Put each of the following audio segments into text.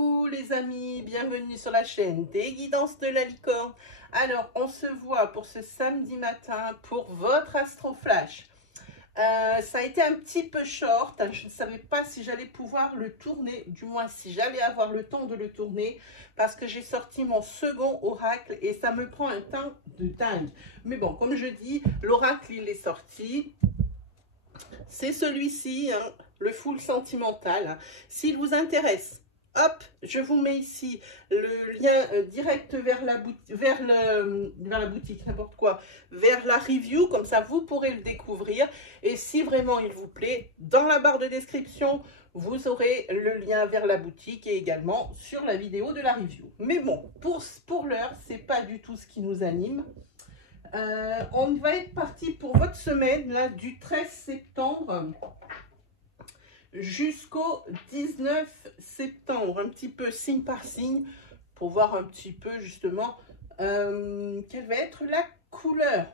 Coucou les amis, bienvenue sur la chaîne des guidances de la licorne. Alors on se voit pour ce samedi matin pour votre Astro Flash. Ça a été un petit peu short, je ne savais pas si j'allais pouvoir le tourner, du moins si j'allais avoir le temps de le tourner, parce que j'ai sorti mon second oracle et ça me prend un temps de dingue. Mais bon, comme je dis, l'oracle il est sorti. C'est celui-ci, hein, le full sentimental. Hein. S'il vous intéresse, hop, je vous mets ici le lien direct vers la boutique, n'importe quoi, vers la review, comme ça vous pourrez le découvrir. Et si vraiment il vous plaît, dans la barre de description, vous aurez le lien vers la boutique et également sur la vidéo de la review. Mais bon, pour l'heure, c'est pas du tout ce qui nous anime. On va être parti pour votre semaine là, du 13 septembre jusqu'au 19 septembre, un petit peu signe par signe, pour voir un petit peu justement quelle va être la couleur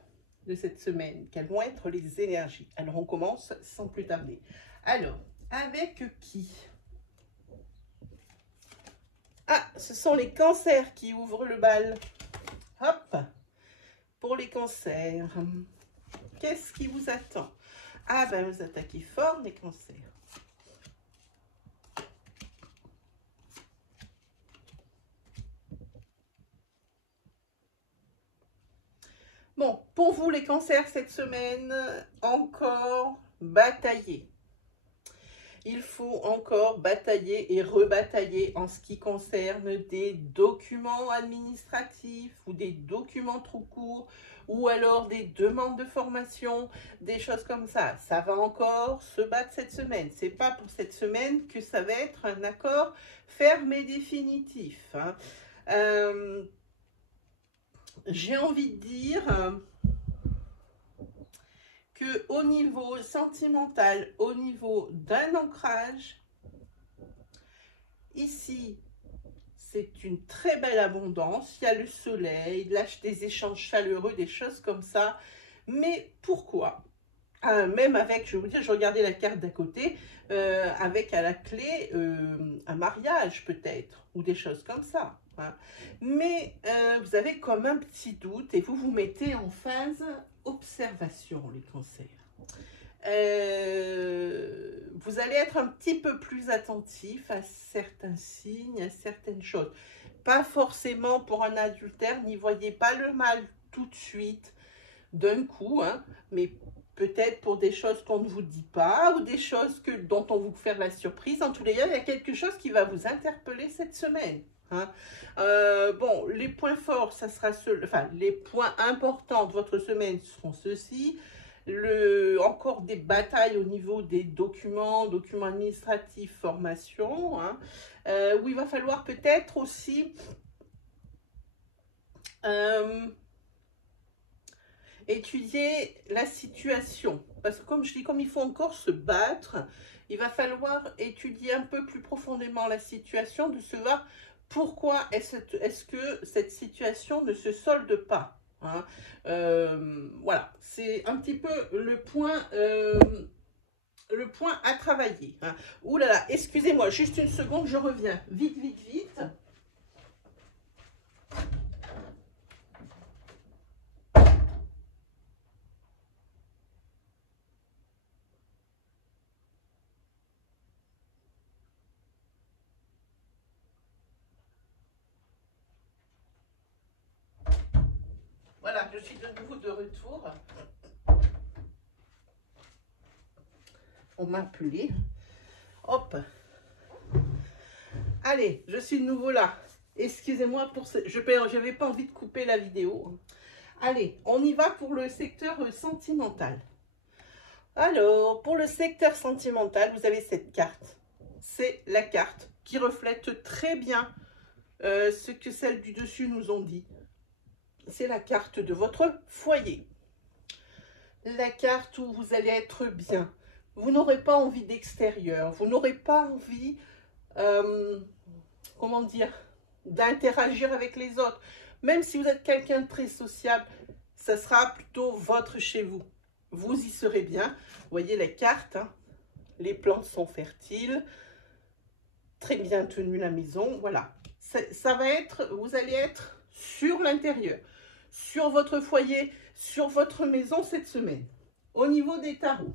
de cette semaine, quelles vont être les énergies. Alors on commence sans plus tarder. Alors, avec qui? Ah, ce sont les cancers qui ouvrent le bal. Hop! Pour les cancers, qu'est-ce qui vous attend? Ah ben vous attaquez fort les cancers. Bon, pour vous les cancers cette semaine, encore batailler. Il faut encore batailler et rebatailler en ce qui concerne des documents administratifs ou des documents trop courts ou alors des demandes de formation, des choses comme ça. Ça va encore se battre cette semaine. C'est pas pour cette semaine que ça va être un accord ferme et définitif. Hein. J'ai envie de dire que au niveau sentimental, au niveau d'un ancrage, ici, c'est une très belle abondance. Il y a le soleil, des échanges chaleureux, des choses comme ça. Mais pourquoi? Même avec, je vais vous dire, je regardais la carte d'à côté, avec à la clé un mariage peut-être, ou des choses comme ça. Hein. Mais vous avez comme un petit doute et vous vous mettez en phase observation, les cancers. Vous allez être un petit peu plus attentif à certains signes, à certaines choses. Pas forcément pour un adultère, n'y voyez pas le mal tout de suite, d'un coup, hein, mais peut-être pour des choses qu'on ne vous dit pas ou des choses dont on vous fait la surprise. En tous les cas, il y a quelque chose qui va vous interpeller cette semaine. Hein. Bon, les points forts, ça sera les points importants de votre semaine seront ceux-ci. Encore des batailles au niveau des documents administratifs, formation, hein, où il va falloir peut-être aussi étudier la situation. Parce que comme je dis, comme il faut encore se battre, il va falloir étudier un peu plus profondément la situation, de se voir pourquoi est-ce que cette situation ne se solde pas. Hein. Voilà, c'est un petit peu le point à travailler. Hein. Ouh là là, excusez-moi, juste une seconde, je reviens. Vite, vite, vite. Voilà, je suis de nouveau de retour. On m'a appelé. Hop. Allez, je suis de nouveau là. Excusez-moi pour ce... Je n'avais pas envie de couper la vidéo. Allez, on y va pour le secteur sentimental. Alors, pour le secteur sentimental, vous avez cette carte. C'est la carte qui reflète très bien ce que celles du dessus nous ont dit. C'est la carte de votre foyer. La carte où vous allez être bien. Vous n'aurez pas envie d'extérieur. Vous n'aurez pas envie, comment dire, d'interagir avec les autres. Même si vous êtes quelqu'un de très sociable, ça sera plutôt votre chez vous. Vous y serez bien. Vous voyez les cartes, hein, les plantes sont fertiles. très bien tenu la maison. Voilà, ça va être, vous allez être sur l'intérieur, sur votre foyer, sur votre maison cette semaine. Au niveau des tarots,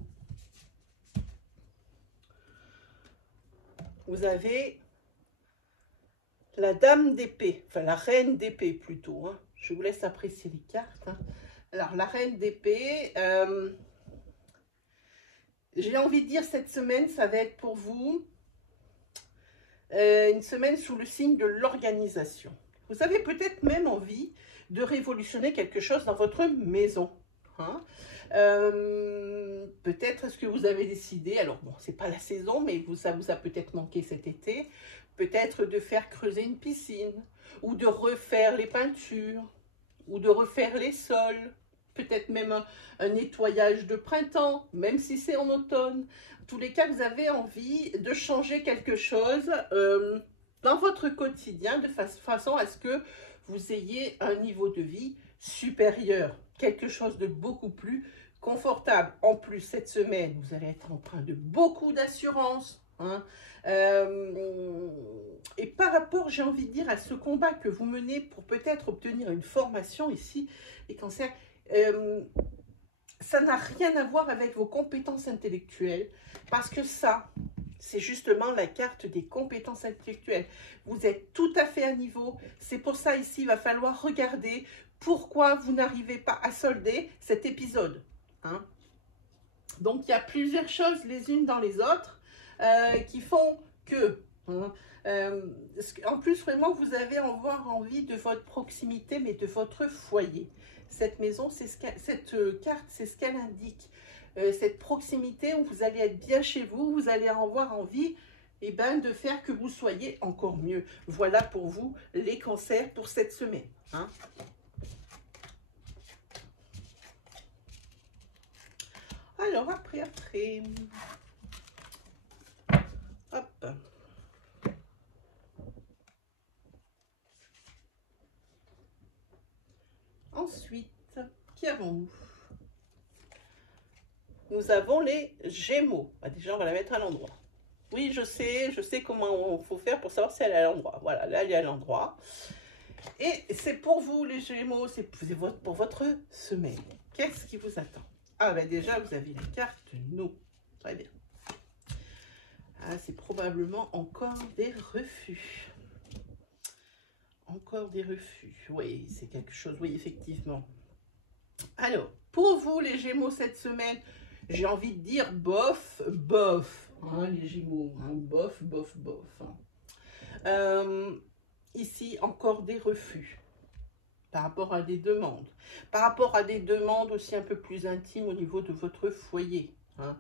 vous avez la dame d'épée, enfin la reine d'épée plutôt. Hein. Je vous laisse apprécier les cartes. Hein. Alors, la reine d'épée, j'ai envie de dire cette semaine, ça va être pour vous une semaine sous le signe de l'organisation. Vous avez peut-être même envie de révolutionner quelque chose dans votre maison. Hein. Peut-être est-ce que vous avez décidé, alors bon, c'est pas la saison, mais ça vous a peut-être manqué cet été, peut-être de faire creuser une piscine, ou de refaire les peintures, ou de refaire les sols, peut-être même un nettoyage de printemps, même si c'est en automne. En tous les cas, vous avez envie de changer quelque chose dans votre quotidien de façon à ce que vous ayez un niveau de vie supérieur, quelque chose de beaucoup plus confortable. En plus, cette semaine, vous allez être empreint de beaucoup d'assurance. Hein. Et par rapport, j'ai envie de dire, à ce combat que vous menez pour peut-être obtenir une formation ici, les cancers, ça n'a rien à voir avec vos compétences intellectuelles, parce que ça, c'est justement la carte des compétences intellectuelles. Vous êtes tout à fait à niveau. C'est pour ça ici, il va falloir regarder pourquoi vous n'arrivez pas à solder cet épisode. Hein. Donc, il y a plusieurs choses les unes dans les autres qui font que... Hein, en plus, vraiment, vous avez envie de votre proximité, mais de votre foyer. Cette maison, cette carte, c'est ce qu'elle indique. Cette proximité où vous allez être bien chez vous, vous allez avoir envie de faire que vous soyez encore mieux. Voilà pour vous les cancers pour cette semaine. Hein. Alors, après. Hop. Ensuite, qui avons-nous? Nous avons les Gémeaux. Bah, déjà, on va la mettre à l'endroit. Oui, je sais comment il faut faire pour savoir si elle est à l'endroit. Voilà, là, elle est à l'endroit. Et c'est pour vous, les Gémeaux, c'est pour votre semaine. Qu'est-ce qui vous attend? Ah, ben déjà, vous avez les cartes No. Très bien. Ah, c'est probablement encore des refus. Encore des refus. Oui, c'est quelque chose. Oui, effectivement. Alors, pour vous, les Gémeaux, cette semaine, j'ai envie de dire bof, bof. Hein, les Gémeaux, hein, bof, bof, bof. Hein. Ici, encore des refus par rapport à des demandes. Par rapport à des demandes aussi un peu plus intimes au niveau de votre foyer. Hein.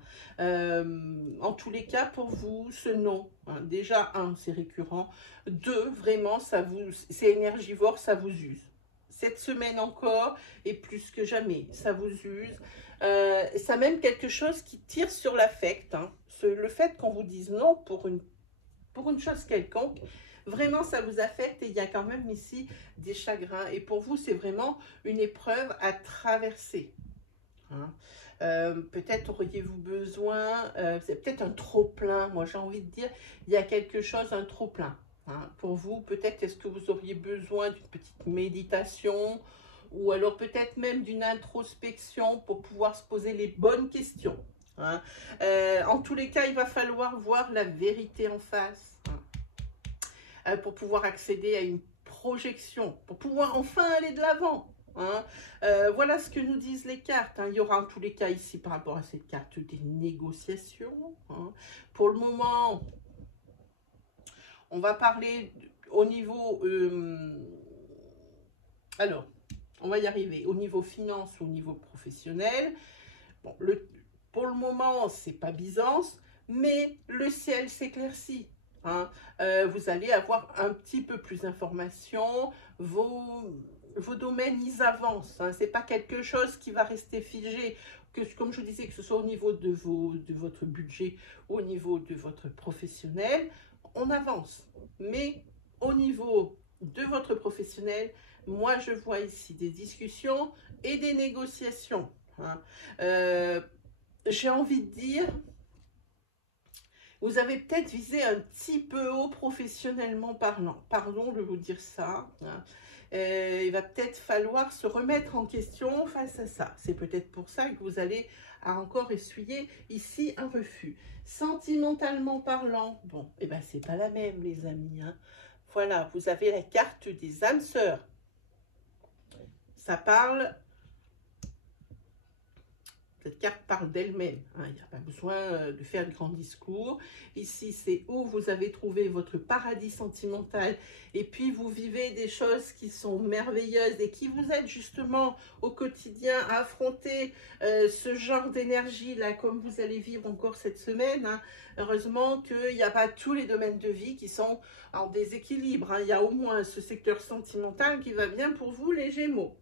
En tous les cas, pour vous, ce non. Hein. Déjà, un, c'est récurrent. Deux, vraiment, c'est énergivore, ça vous use. Cette semaine encore, et plus que jamais, ça vous use. Ça même quelque chose qui tire sur l'affect. Hein. Le fait qu'on vous dise non pour une chose quelconque, vraiment, ça vous affecte et il y a quand même ici des chagrins. Et pour vous, c'est vraiment une épreuve à traverser. Hein. Peut-être auriez-vous besoin, c'est peut-être un trop-plein. Moi, j'ai envie de dire, il y a quelque chose, un trop-plein. Hein. Pour vous, peut-être, est-ce que vous auriez besoin d'une petite méditation ou alors peut-être même d'une introspection pour pouvoir se poser les bonnes questions. Hein. En tous les cas, il va falloir voir la vérité en face. Hein. Pour pouvoir accéder à une projection, pour pouvoir enfin aller de l'avant. Hein. Voilà ce que nous disent les cartes. Hein. Il y aura en tous les cas ici par rapport à cette carte des négociations. Hein. Pour le moment, on va parler au niveau... alors, on va y arriver. Au niveau finance, au niveau professionnel. Bon, pour le moment, c'est pas Byzance, mais le ciel s'éclaircit. Hein. Vous allez avoir un petit peu plus d'informations. Vos domaines, ils avancent. Hein. Ce n'est pas quelque chose qui va rester figé. Comme je disais, que ce soit au niveau de votre budget, au niveau de votre professionnel, on avance. Mais au niveau de votre professionnel, moi, je vois ici des discussions et des négociations. Hein. J'ai envie de dire Vous avez peut-être visé un petit peu haut professionnellement parlant. Pardon de vous dire ça. Hein. Il va peut-être falloir se remettre en question face à ça. C'est peut-être pour ça que vous allez encore essuyer ici un refus. Sentimentalement parlant, bon, eh ben c'est pas la même les amis. Hein. Voilà, vous avez la carte des âmes sœurs. Ça parle... Cette carte parle d'elle-même, hein, il n'y a pas besoin de faire de grands discours. Ici, c'est où vous avez trouvé votre paradis sentimental et puis vous vivez des choses qui sont merveilleuses et qui vous aident justement au quotidien à affronter ce genre d'énergie-là comme vous allez vivre encore cette semaine. Hein. Heureusement qu'il n'y a pas tous les domaines de vie qui sont en déséquilibre. Hein. Il y a au moins ce secteur sentimental qui va bien pour vous, les Gémeaux.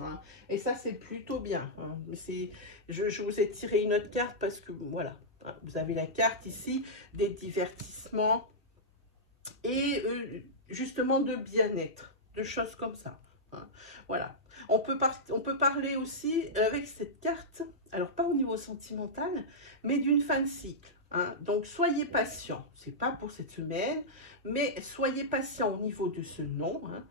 Hein. Et ça, c'est plutôt bien. Hein. Je vous ai tiré une autre carte parce que, voilà, hein, vous avez la carte ici des divertissements et justement de bien-être, de choses comme ça. Hein. Voilà. On peut parler aussi avec cette carte, alors pas au niveau sentimental, mais d'une fin de cycle. Hein. Donc, soyez patient. C'est pas pour cette semaine, mais soyez patient au niveau de ce nom. Hein.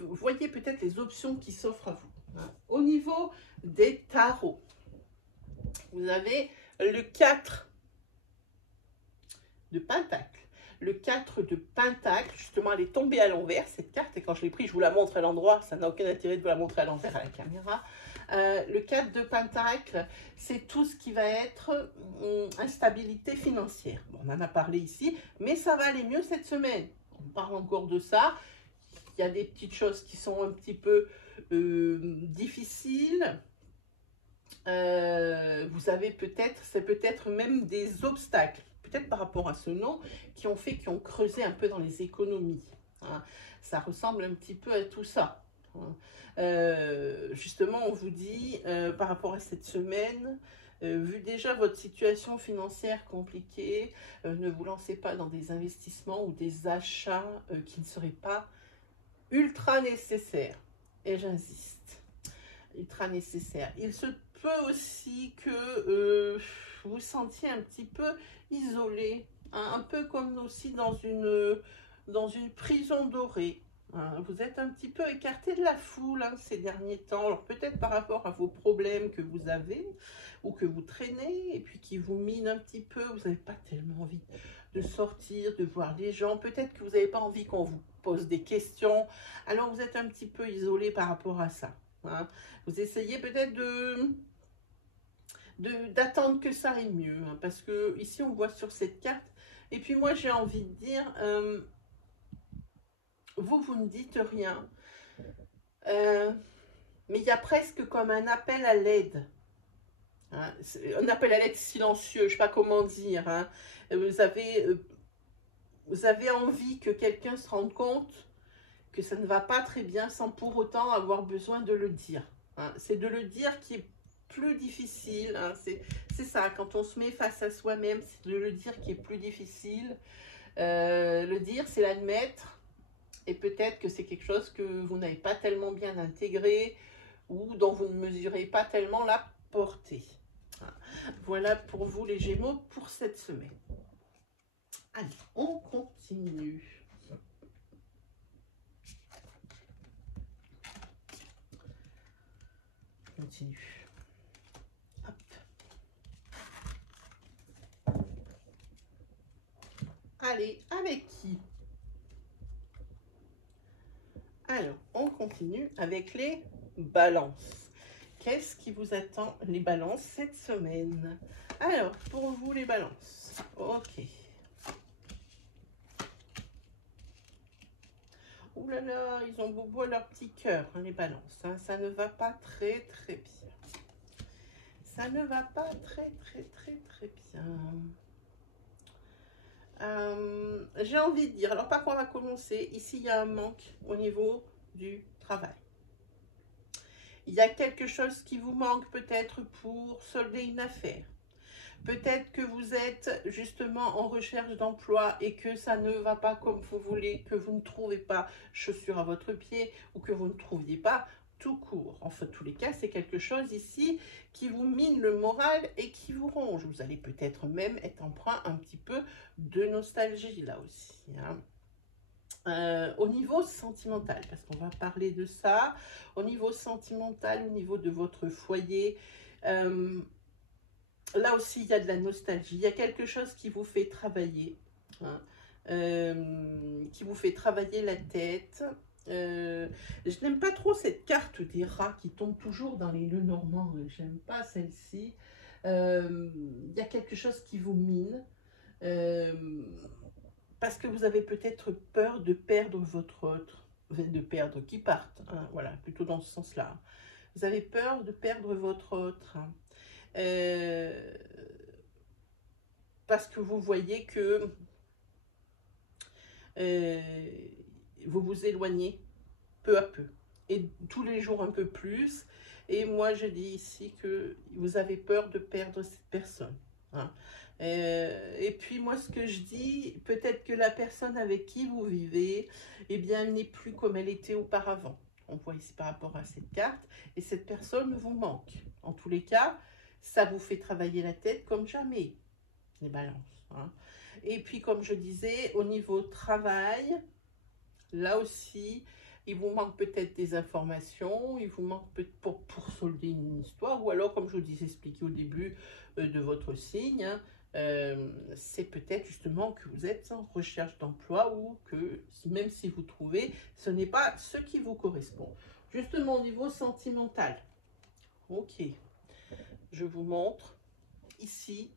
Vous voyez peut-être les options qui s'offrent à vous. Hein. Au niveau des tarots, vous avez le 4 de Pentacle. Le 4 de Pentacle, justement, elle est tombée à l'envers, cette carte, et quand je l'ai prise, je vous la montre à l'endroit, ça n'a aucun intérêt de vous la montrer à l'envers à la caméra. Le 4 de Pentacle, c'est tout ce qui va être instabilité financière. Bon, on en a parlé ici, mais ça va aller mieux cette semaine. On parle encore de ça. Il y a des petites choses qui sont un petit peu difficiles. Vous avez peut-être, c'est peut-être même des obstacles, peut-être par rapport à ce nom, qui ont creusé un peu dans les économies. Hein. Ça ressemble un petit peu à tout ça. Hein. Justement, on vous dit, par rapport à cette semaine, vu déjà votre situation financière compliquée, ne vous lancez pas dans des investissements ou des achats qui ne seraient pas ultra nécessaire, et j'insiste, ultra nécessaire. Il se peut aussi que vous vous sentiez un petit peu isolé, hein, un peu comme aussi dans une prison dorée. Hein. Vous êtes un petit peu écarté de la foule hein, ces derniers temps, alors peut-être par rapport à vos problèmes que vous avez ou que vous traînez et puis qui vous minent un petit peu, vous n'avez pas tellement envie de sortir, de voir les gens, peut-être que vous n'avez pas envie qu'on vous pose des questions, alors vous êtes un petit peu isolé par rapport à ça. Hein. Vous essayez peut-être d'attendre que ça aille mieux, hein, parce que ici on voit sur cette carte, et puis moi j'ai envie de dire, vous ne dites rien, mais il y a presque comme un appel à l'aide. Hein, un appel à l'aide silencieux, je ne sais pas comment dire. Hein. Vous avez envie que quelqu'un se rende compte que ça ne va pas très bien sans pour autant avoir besoin de le dire. Hein. C'est de le dire qui est plus difficile. Hein. C'est ça, quand on se met face à soi-même, c'est de le dire qui est plus difficile. Le dire, c'est l'admettre. Et peut-être que c'est quelque chose que vous n'avez pas tellement bien intégré ou dont vous ne mesurez pas tellement la portée. Voilà pour vous les Gémeaux pour cette semaine. Allez, on continue. Continue. Hop. Allez, avec qui? Alors, on continue avec les balances. Qu'est-ce qui vous attend les balances cette semaine? Alors, pour vous les balances, ok. Ouh là là, ils ont bobo à leur petit cœur, hein, les balances. Hein. Ça ne va pas très très bien. Ça ne va pas très bien. J'ai envie de dire, alors par quoi on va commencer? Ici, il y a un manque au niveau du travail. Il y a quelque chose qui vous manque peut-être pour solder une affaire. Peut-être que vous êtes justement en recherche d'emploi et que ça ne va pas comme vous voulez, que vous ne trouvez pas chaussures à votre pied ou que vous ne trouviez pas tout court. En fait, tous les cas, c'est quelque chose ici qui vous mine le moral et qui vous ronge. Vous allez peut-être même être empreint un petit peu de nostalgie là aussi. Hein. Au niveau sentimental, parce qu'on va parler de ça, au niveau sentimental, au niveau de votre foyer, là aussi, il y a de la nostalgie. Il y a quelque chose qui vous fait travailler, hein, qui vous fait travailler la tête. Je n'aime pas trop cette carte des rats qui tombe toujours dans les nœuds normands. J'aime pas celle-ci. Il y a quelque chose qui vous mine. Parce que vous avez peut-être peur de perdre votre autre. De perdre, qui partent. Hein, voilà, plutôt dans ce sens-là. Vous avez peur de perdre votre autre. Hein. Parce que vous voyez que vous vous éloignez peu à peu et tous les jours un peu plus. Et moi je dis ici que vous avez peur de perdre cette personne. Hein. Et puis moi ce que je dis, peut-être que la personne avec qui vous vivez, eh bien elle n'est plus comme elle était auparavant. On voit ici par rapport à cette carte, et cette personne vous manque. En tous les cas, ça vous fait travailler la tête comme jamais, les balances. Hein. Et puis, comme je disais, au niveau travail, là aussi, il vous manque peut-être des informations, il vous manque peut-être pour solder une histoire, ou alors, comme je vous ai expliqué au début de votre signe, hein, c'est peut-être justement que vous êtes en recherche d'emploi ou que même si vous trouvez, ce n'est pas ce qui vous correspond. Justement au niveau sentimental. Ok, je vous montre ici.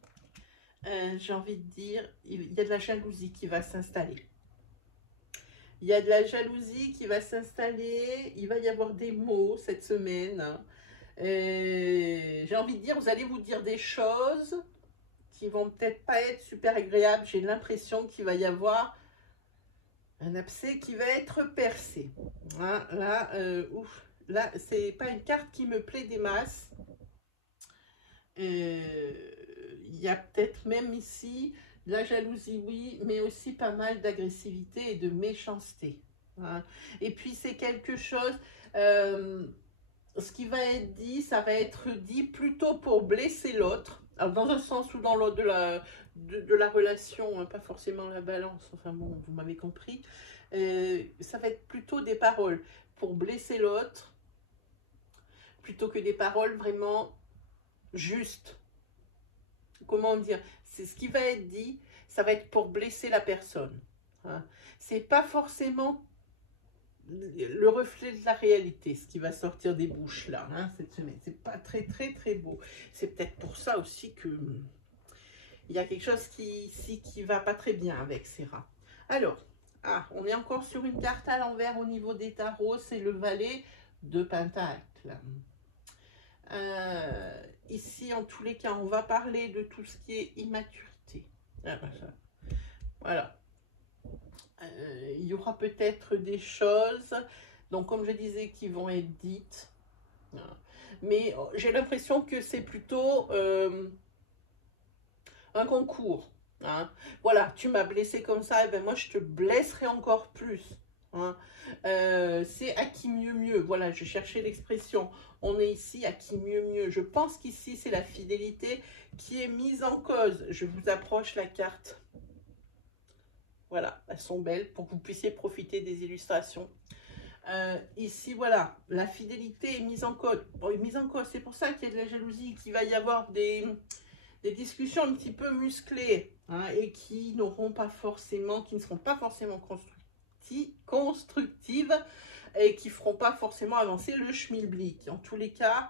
J'ai envie de dire, il y a de la jalousie qui va s'installer. Il y a de la jalousie qui va s'installer. Il va y avoir des mots cette semaine. J'ai envie de dire, vous allez vous dire des choses qui vont peut-être pas être super agréables. J'ai l'impression qu'il va y avoir un abcès qui va être percé. Hein, là, c'est pas une carte qui me plaît des masses. Il y a peut-être même ici de la jalousie, oui, mais aussi pas mal d'agressivité et de méchanceté. Hein. Et puis c'est quelque chose, ce qui va être dit, ça va être dit plutôt pour blesser l'autre, dans un sens ou dans l'autre de la relation, hein, pas forcément la balance, enfin bon, vous m'avez compris. Ça va être plutôt des paroles pour blesser l'autre, plutôt que des paroles vraiment justes. Comment dire, c'est ce qui va être dit, ça va être pour blesser la personne. Hein. C'est pas forcément le reflet de la réalité, ce qui va sortir des bouches là, hein, cette semaine. C'est pas très beau. C'est peut-être pour ça aussi que il y a quelque chose qui va pas très bien avec ces rats. Alors, on est encore sur une carte à l'envers au niveau des tarots, c'est le valet de Pentacle. Ici, en tous les cas, on va parler de tout ce qui est immaturité. Voilà. Il y aura peut-être des choses, donc comme je disais, qui vont être dites. Mais j'ai l'impression que c'est plutôt un concours. Hein. Voilà, tu m'as blessé comme ça, et ben moi je te blesserai encore plus. Hein. C'est à qui mieux mieux. Voilà, je cherchais l'expression. On est ici à qui mieux mieux. Je pense qu'ici c'est la fidélité qui est mise en cause. Je vous approche la carte. Voilà, elles sont belles pour que vous puissiez profiter des illustrations. Ici, voilà, la fidélité est mise en cause. Bon, mise en cause, c'est pour ça qu'il y a de la jalousie, qu'il va y avoir des discussions un petit peu musclées, hein, et qui n'auront pas forcément, qui ne seront pas forcément constructives et qui ne feront pas forcément avancer le schmilblick. En tous les cas,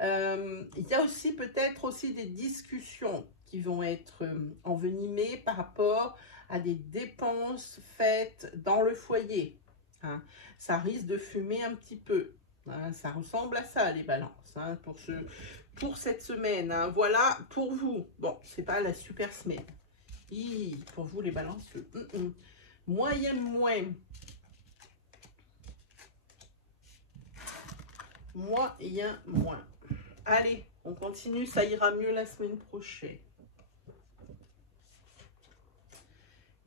il y a aussi peut-être aussi des discussions qui vont être envenimées par rapport à des dépenses faites dans le foyer. Hein. Ça risque de fumer un petit peu. Hein. Ça ressemble à ça, les balances, hein, pour cette semaine. Hein. Voilà pour vous. Bon, c'est pas la super semaine. Pour vous, les balances, moyen moins. Moyen moins. Allez, on continue, ça ira mieux la semaine prochaine.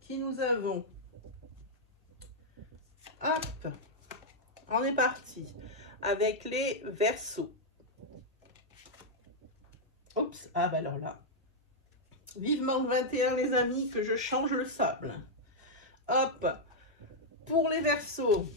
Qui nous avons? Hop, on est parti. avec les Verseaux. Oups, ah bah alors là, vivement le 21 les amis, que je change le sable. Hop, pour les Verseaux.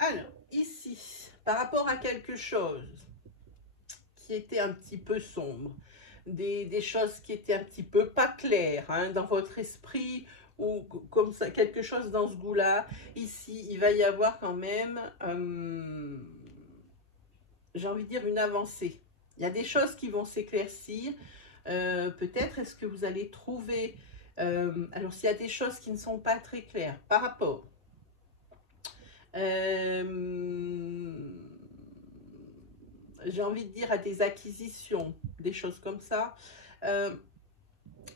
Alors, ici, par rapport à quelque chose qui était un petit peu sombre, des choses qui étaient un petit peu pas claires hein, dans votre esprit, ou comme ça, quelque chose dans ce goût-là, ici, il va y avoir quand même, j'ai envie de dire, une avancée. Il y a des choses qui vont s'éclaircir. Peut-être est-ce que vous allez trouver... alors, s'il y a des choses qui ne sont pas très claires par rapport... j'ai envie de dire à des acquisitions, des choses comme ça,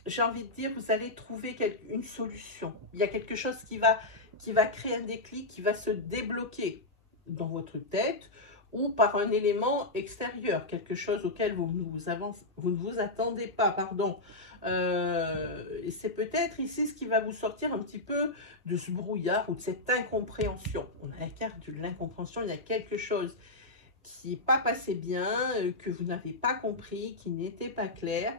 j'ai envie de dire, vous allez trouver une solution. Il y a quelque chose qui va créer un déclic, qui va se débloquer dans votre tête ou par un élément extérieur, quelque chose auquel vous ne vous attendez pas, pardon. Et c'est peut-être ici ce qui va vous sortir un petit peu de ce brouillard ou de cette incompréhension. On a la carte de l'incompréhension, il y a quelque chose qui n'est pas passé bien, que vous n'avez pas compris, qui n'était pas clair.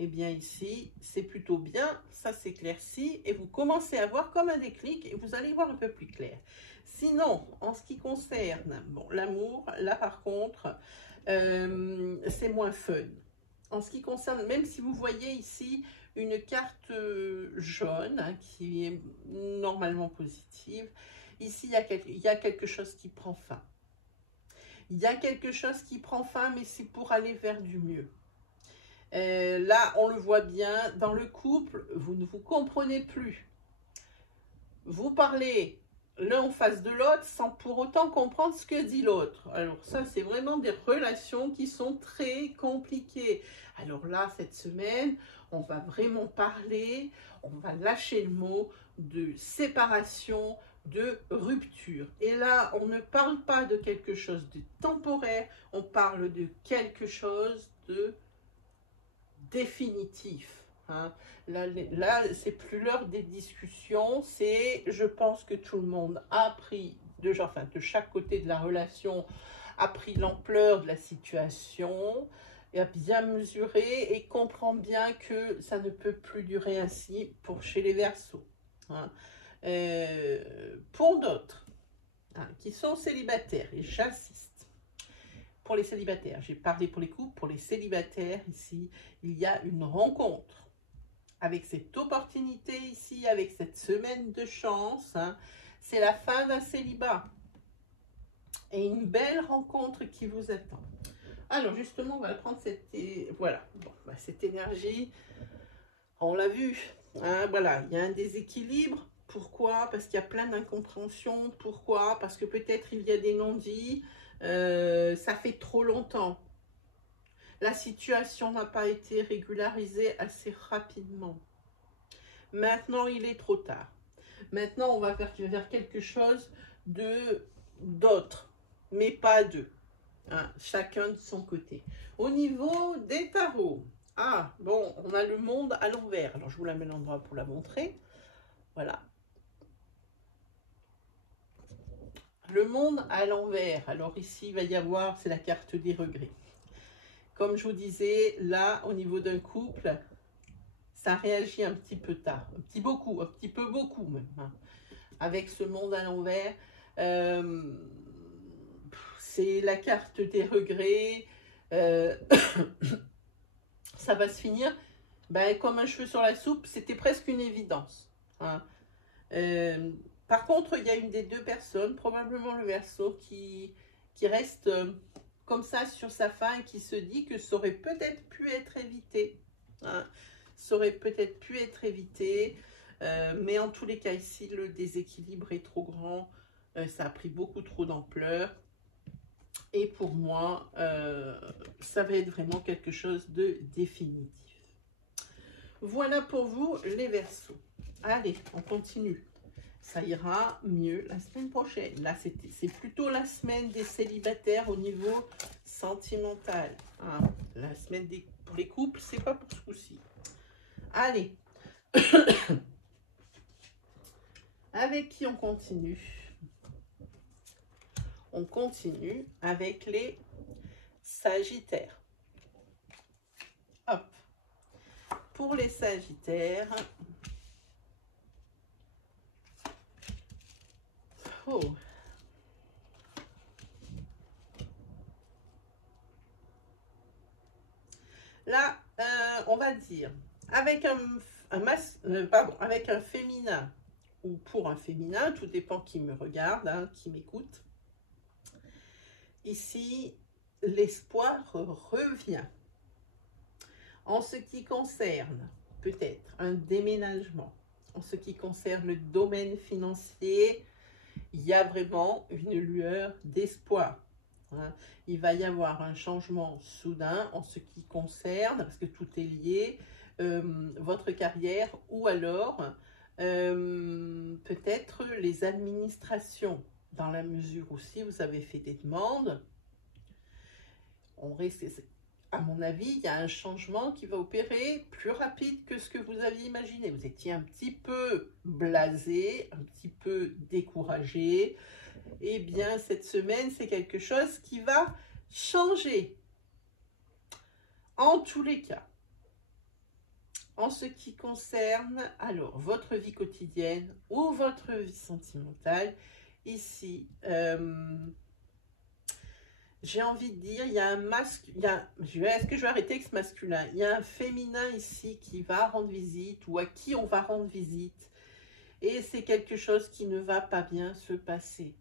Eh bien ici, c'est plutôt bien, ça s'éclaircit et vous commencez à voir comme un déclic et vous allez voir un peu plus clair. Sinon, en ce qui concerne bon, l'amour, là par contre, c'est moins fun. En ce qui concerne, même si vous voyez ici une carte jaune hein, qui est normalement positive, ici il y a quelque chose qui prend fin. Il y a quelque chose qui prend fin, mais c'est pour aller vers du mieux. Là, on le voit bien, dans le couple, vous ne vous comprenez plus. Vous parlez l'un en face de l'autre sans pour autant comprendre ce que dit l'autre. Alors ça, c'est vraiment des relations qui sont très compliquées. Alors là, cette semaine, on va vraiment parler, on va lâcher le mot de séparation, de rupture. Et là, on ne parle pas de quelque chose de temporaire, on parle de quelque chose de définitif. Hein. Là c'est plus l'heure des discussions, c'est, je pense que tout le monde a pris, de chaque côté de la relation, a pris l'ampleur de la situation, et a bien mesuré et comprend bien que ça ne peut plus durer ainsi pour chez les Verseaux. Hein. Pour d'autres hein, qui sont célibataires, et j'insiste, pour les célibataires, j'ai parlé pour les couples, pour les célibataires, ici, il y a une rencontre. Avec cette opportunité ici, avec cette semaine de chance, hein, c'est la fin d'un célibat. Et une belle rencontre qui vous attend. Alors justement, on va prendre cette, voilà, bon, bah, cette énergie. On l'a vu, hein, voilà, il y a un déséquilibre. Pourquoi? Parce qu'il y a plein d'incompréhensions. Pourquoi? Parce que peut-être il y a des non-dits. Ça fait trop longtemps. La situation n'a pas été régularisée assez rapidement. Maintenant, il est trop tard. Maintenant, on va vers quelque chose d'autre, mais pas deux. Hein, chacun de son côté. Au niveau des tarots, ah, bon, on a le monde à l'envers. Alors, je vous la mets à l'endroit pour la montrer. Voilà. Le monde à l'envers. Alors ici, il va y avoir, c'est la carte des regrets. Comme je vous disais, là, au niveau d'un couple, ça réagit un petit peu tard. Un petit peu beaucoup même. Hein. Avec ce monde à l'envers, c'est la carte des regrets. Ça va se finir ben, comme un cheveu sur la soupe. C'était presque une évidence. Hein. Par contre, il y a une des deux personnes, probablement le Verseau, qui reste comme ça sur sa fin et qui se dit que ça aurait peut-être pu être évité. Hein. Ça aurait peut-être pu être évité, mais en tous les cas ici, le déséquilibre est trop grand. Ça a pris beaucoup trop d'ampleur. Et pour moi, ça va être vraiment quelque chose de définitif. Voilà pour vous les Verseaux. Allez, on continue. Ça ira mieux la semaine prochaine. Là, c'est plutôt la semaine des célibataires au niveau sentimental. Hein. La semaine pour les couples, c'est pas pour ce coup-ci. Allez. Avec qui on continue? On continue avec les Sagittaires. Hop. Pour les Sagittaires, oh. Là, on va dire, avec avec un féminin, ou pour un féminin, tout dépend qui me regarde, hein, qui m'écoute. Ici, l'espoir revient. En ce qui concerne peut-être un déménagement, en ce qui concerne le domaine financier, il y a vraiment une lueur d'espoir. Hein. Il va y avoir un changement soudain en ce qui concerne, parce que tout est lié, votre carrière ou alors peut-être les administrations, dans la mesure où si vous avez fait des demandes, à mon avis, il y a un changement qui va opérer plus rapide que ce que vous aviez imaginé. Vous étiez un petit peu blasé, un petit peu découragé. Eh bien, cette semaine, c'est quelque chose qui va changer. En tous les cas, en ce qui concerne alors votre vie quotidienne ou votre vie sentimentale, ici, j'ai envie de dire, il y a un masculin, est-ce que je vais arrêter avec ce masculin? Il y a un féminin ici qui va rendre visite ou à qui on va rendre visite. Et c'est quelque chose qui ne va pas bien se passer.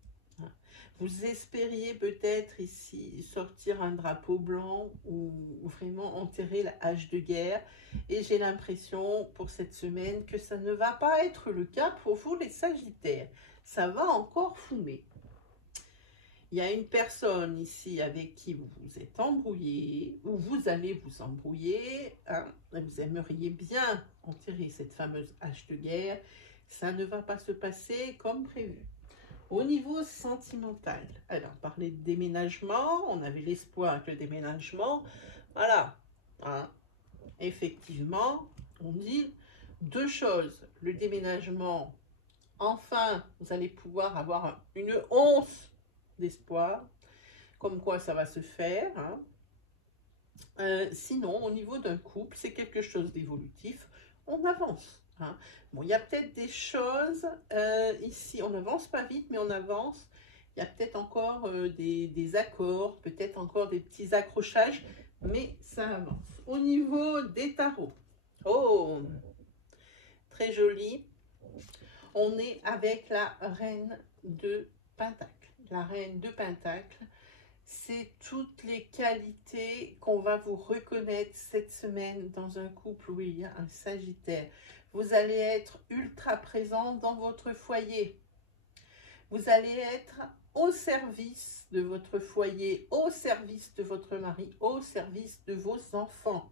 Vous espériez peut-être ici sortir un drapeau blanc ou vraiment enterrer la hache de guerre. Et j'ai l'impression pour cette semaine que ça ne va pas être le cas pour vous les Sagittaires. Ça va encore fumer. Il y a une personne ici avec qui vous vous êtes embrouillé, ou vous allez vous embrouiller, hein, vous aimeriez bien enterrer cette fameuse hache de guerre, ça ne va pas se passer comme prévu. Au niveau sentimental, alors on parlait de déménagement, on avait l'espoir que le déménagement, voilà, hein, effectivement, on dit deux choses, le déménagement, enfin, vous allez pouvoir avoir une once d'espoir, comme quoi ça va se faire. Hein. Sinon, au niveau d'un couple, c'est quelque chose d'évolutif. On avance. Hein. Bon, il y a peut-être des choses ici. On n'avance pas vite, mais on avance. Il y a peut-être encore des accords, peut-être encore des petits accrochages, mais ça avance. Au niveau des tarots, oh, très joli. On est avec la reine de Pentacle. La reine de Pentacle, c'est toutes les qualités qu'on va vous reconnaître cette semaine dans un couple où il y a un Sagittaire. Vous allez être ultra présent dans votre foyer. Vous allez être au service de votre foyer, au service de votre mari, au service de vos enfants.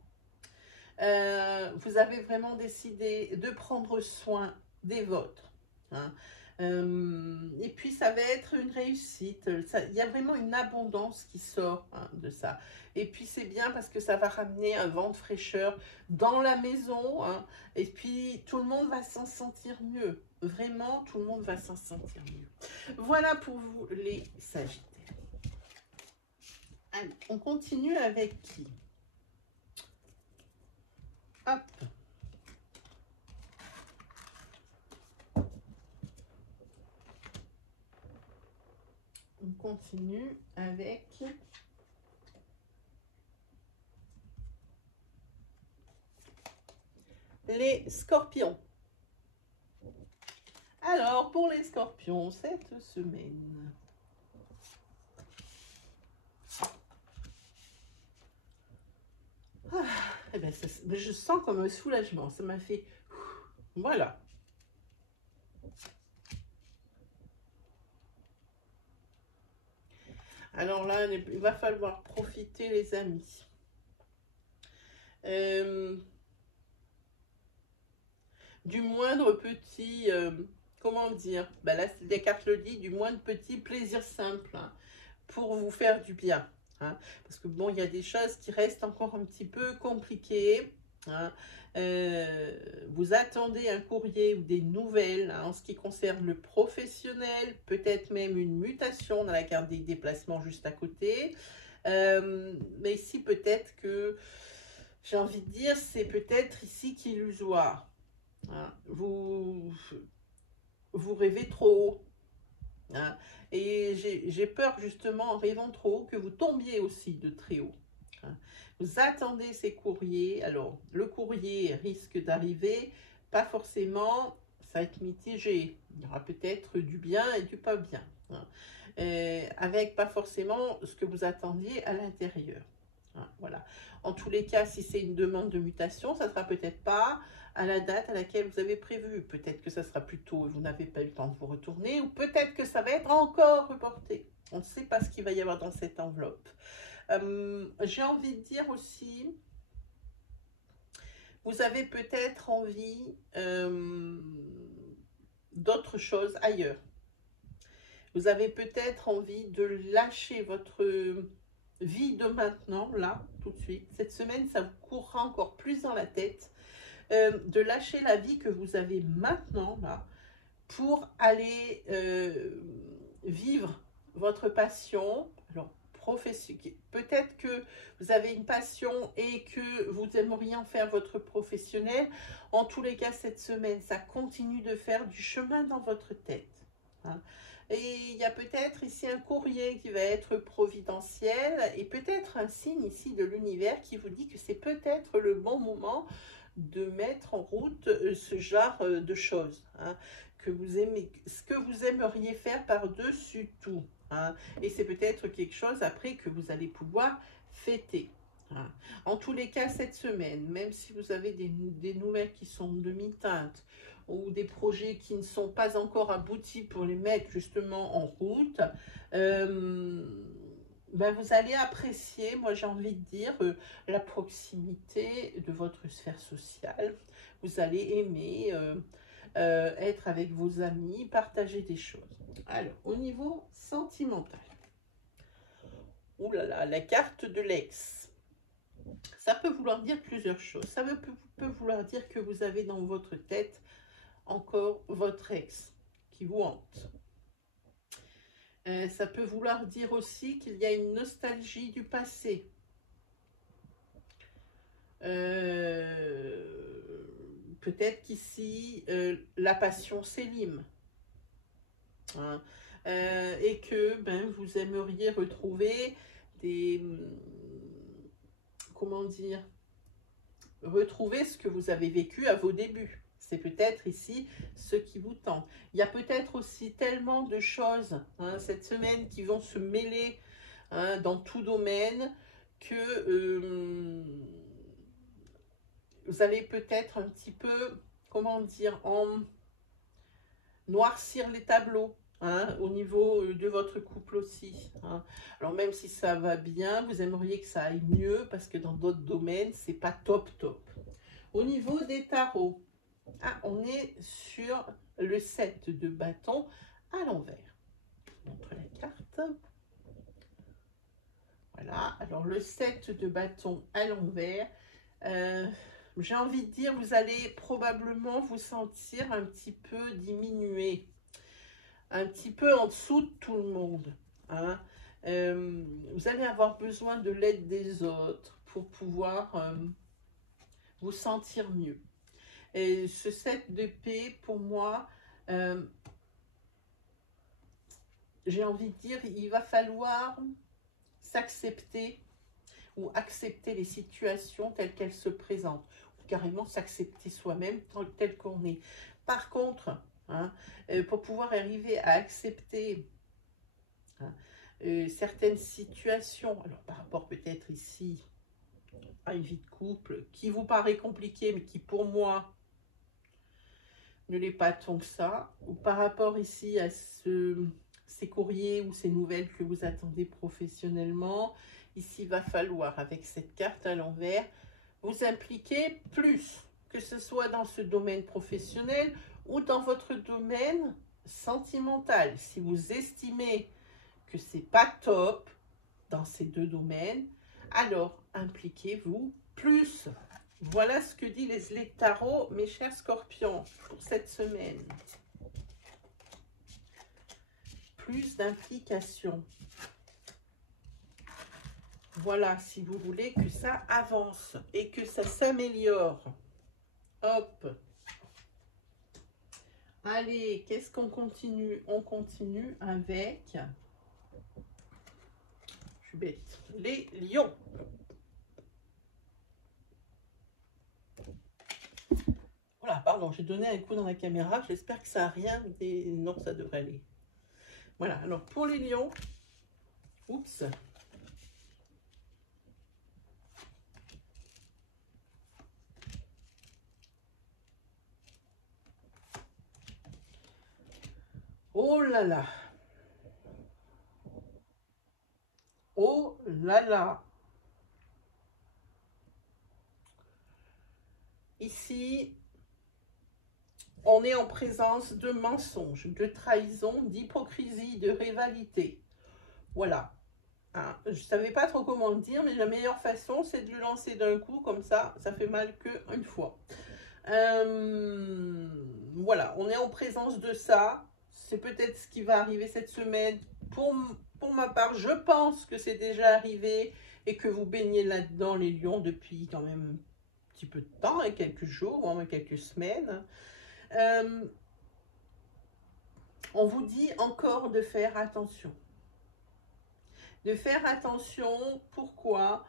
Vous avez vraiment décidé de prendre soin des vôtres. Hein. Et puis ça va être une réussite, il y a vraiment une abondance qui sort de ça, et puis c'est bien parce que ça va ramener un vent de fraîcheur dans la maison, hein, et puis tout le monde va s'en sentir mieux, vraiment tout le monde va s'en sentir mieux. Voilà pour vous les Sagittaires. Allez, on continue avec qui? Hop. On continue avec les Scorpions. Alors, pour les Scorpions, cette semaine, eh ben je sens comme un soulagement. Ça m'a fait... Voilà. Alors là, il va falloir profiter, les amis. Du moindre petit, comment dire, ben là, les cartes le disent, du moins de petits plaisirs simples, hein, pour vous faire du bien. Hein, parce que bon, il y a des choses qui restent encore un petit peu compliquées. Hein, vous attendez un courrier ou des nouvelles, hein, en ce qui concerne le professionnel, peut-être même une mutation dans la carte des déplacements juste à côté. Mais ici, peut-être que, j'ai envie de dire, c'est peut-être ici qu'illusoire. Hein, vous rêvez trop haut. Hein, et j'ai peur justement, en rêvant trop haut, que vous tombiez aussi de très haut. Hein. Vous attendez ces courriers. Alors, le courrier risque d'arriver, pas forcément, ça va être mitigé. Il y aura peut-être du bien et du pas bien. Hein. Avec pas forcément ce que vous attendiez à l'intérieur. Hein, voilà. En tous les cas, si c'est une demande de mutation, ça ne sera peut-être pas à la date à laquelle vous avez prévu. Peut-être que ça sera plus tôt et vous n'avez pas eu le temps de vous retourner, ou peut-être que ça va être encore reporté. On ne sait pas ce qu'il va y avoir dans cette enveloppe. J'ai envie de dire aussi, vous avez peut-être envie d'autre chose ailleurs. Vous avez peut-être envie de lâcher votre vie de maintenant, là, tout de suite. Cette semaine, ça vous courra encore plus dans la tête. De lâcher la vie que vous avez maintenant, là, pour aller vivre votre passion. Alors, peut-être que vous avez une passion et que vous aimeriez en faire votre professionnel. En tous les cas, cette semaine, ça continue de faire du chemin dans votre tête. Hein. Et il y a peut-être ici un courrier qui va être providentiel et peut-être un signe ici de l'univers qui vous dit que c'est peut-être le bon moment de mettre en route ce genre de choses, hein, que vous aimez, ce que vous aimeriez faire par-dessus tout. Hein, et c'est peut-être quelque chose après que vous allez pouvoir fêter. Hein. En tous les cas, cette semaine, même si vous avez des nouvelles qui sont demi-teintes ou des projets qui ne sont pas encore aboutis pour les mettre justement en route, ben vous allez apprécier, moi j'ai envie de dire, la proximité de votre sphère sociale. Vous allez aimer être avec vos amis, partager des choses. Alors, au niveau sentimental, ouh là là, la carte de l'ex. Ça peut vouloir dire plusieurs choses. Ça peut vouloir dire que vous avez dans votre tête encore votre ex qui vous hante. Ça peut vouloir dire aussi qu'il y a une nostalgie du passé. Peut-être qu'ici, la passion s'élime. Hein, et que ben, vous aimeriez retrouver des... Comment dire? Retrouver ce que vous avez vécu à vos débuts. C'est peut-être ici ce qui vous tente. Il y a peut-être aussi tellement de choses, hein, cette semaine qui vont se mêler, hein, dans tout domaine que vous allez peut-être un petit peu, comment dire, noircir les tableaux. Hein, au niveau de votre couple aussi. Hein. Alors même si ça va bien, vous aimeriez que ça aille mieux parce que dans d'autres domaines, c'est pas top. Au niveau des tarots, on est sur le 7 de bâton à l'envers. Je montre la carte. Voilà, alors le 7 de bâton à l'envers, j'ai envie de dire, vous allez probablement vous sentir un petit peu diminué, un petit peu en dessous de tout le monde. Hein. Vous allez avoir besoin de l'aide des autres pour pouvoir vous sentir mieux. Et ce 7 de paix, pour moi, j'ai envie de dire, il va falloir s'accepter ou accepter les situations telles qu'elles se présentent, ou carrément s'accepter soi-même tel qu'on est. Par contre, hein, pour pouvoir arriver à accepter, hein, certaines situations, alors par rapport peut-être ici à une vie de couple qui vous paraît compliquée, mais qui pour moi ne l'est pas tant que ça, ou par rapport ici à ces courriers ou ces nouvelles que vous attendez professionnellement, ici il va falloir, avec cette carte à l'envers, vous impliquer plus. que ce soit dans ce domaine professionnel ou dans votre domaine sentimental. Si vous estimez que c'est pas top dans ces deux domaines, alors impliquez-vous plus. Voilà ce que dit les tarots, mes chers scorpions, pour cette semaine. Plus d'implication. Voilà, si vous voulez que ça avance et que ça s'améliore. Hop. Allez, qu'est-ce qu'on continue? On continue avec, je suis bête, les lions. Voilà, pardon, j'ai donné un coup dans la caméra. J'espère que ça n'a rien des... Non, ça devrait aller. Voilà, alors pour les lions, oups. Oh là là. Oh là là. Ici, on est en présence de mensonges, de trahison, d'hypocrisie, de rivalité. Voilà. Hein, je ne savais pas trop comment le dire, mais la meilleure façon, c'est de le lancer d'un coup, comme ça fait mal qu'une fois. Voilà, on est en présence de ça. C'est peut-être ce qui va arriver cette semaine. Pour ma part, je pense que c'est déjà arrivé et que vous baignez là-dedans, les lions, depuis quand même un petit peu de temps, et quelques jours, ou même quelques semaines. On vous dit encore de faire attention. De faire attention, pourquoi?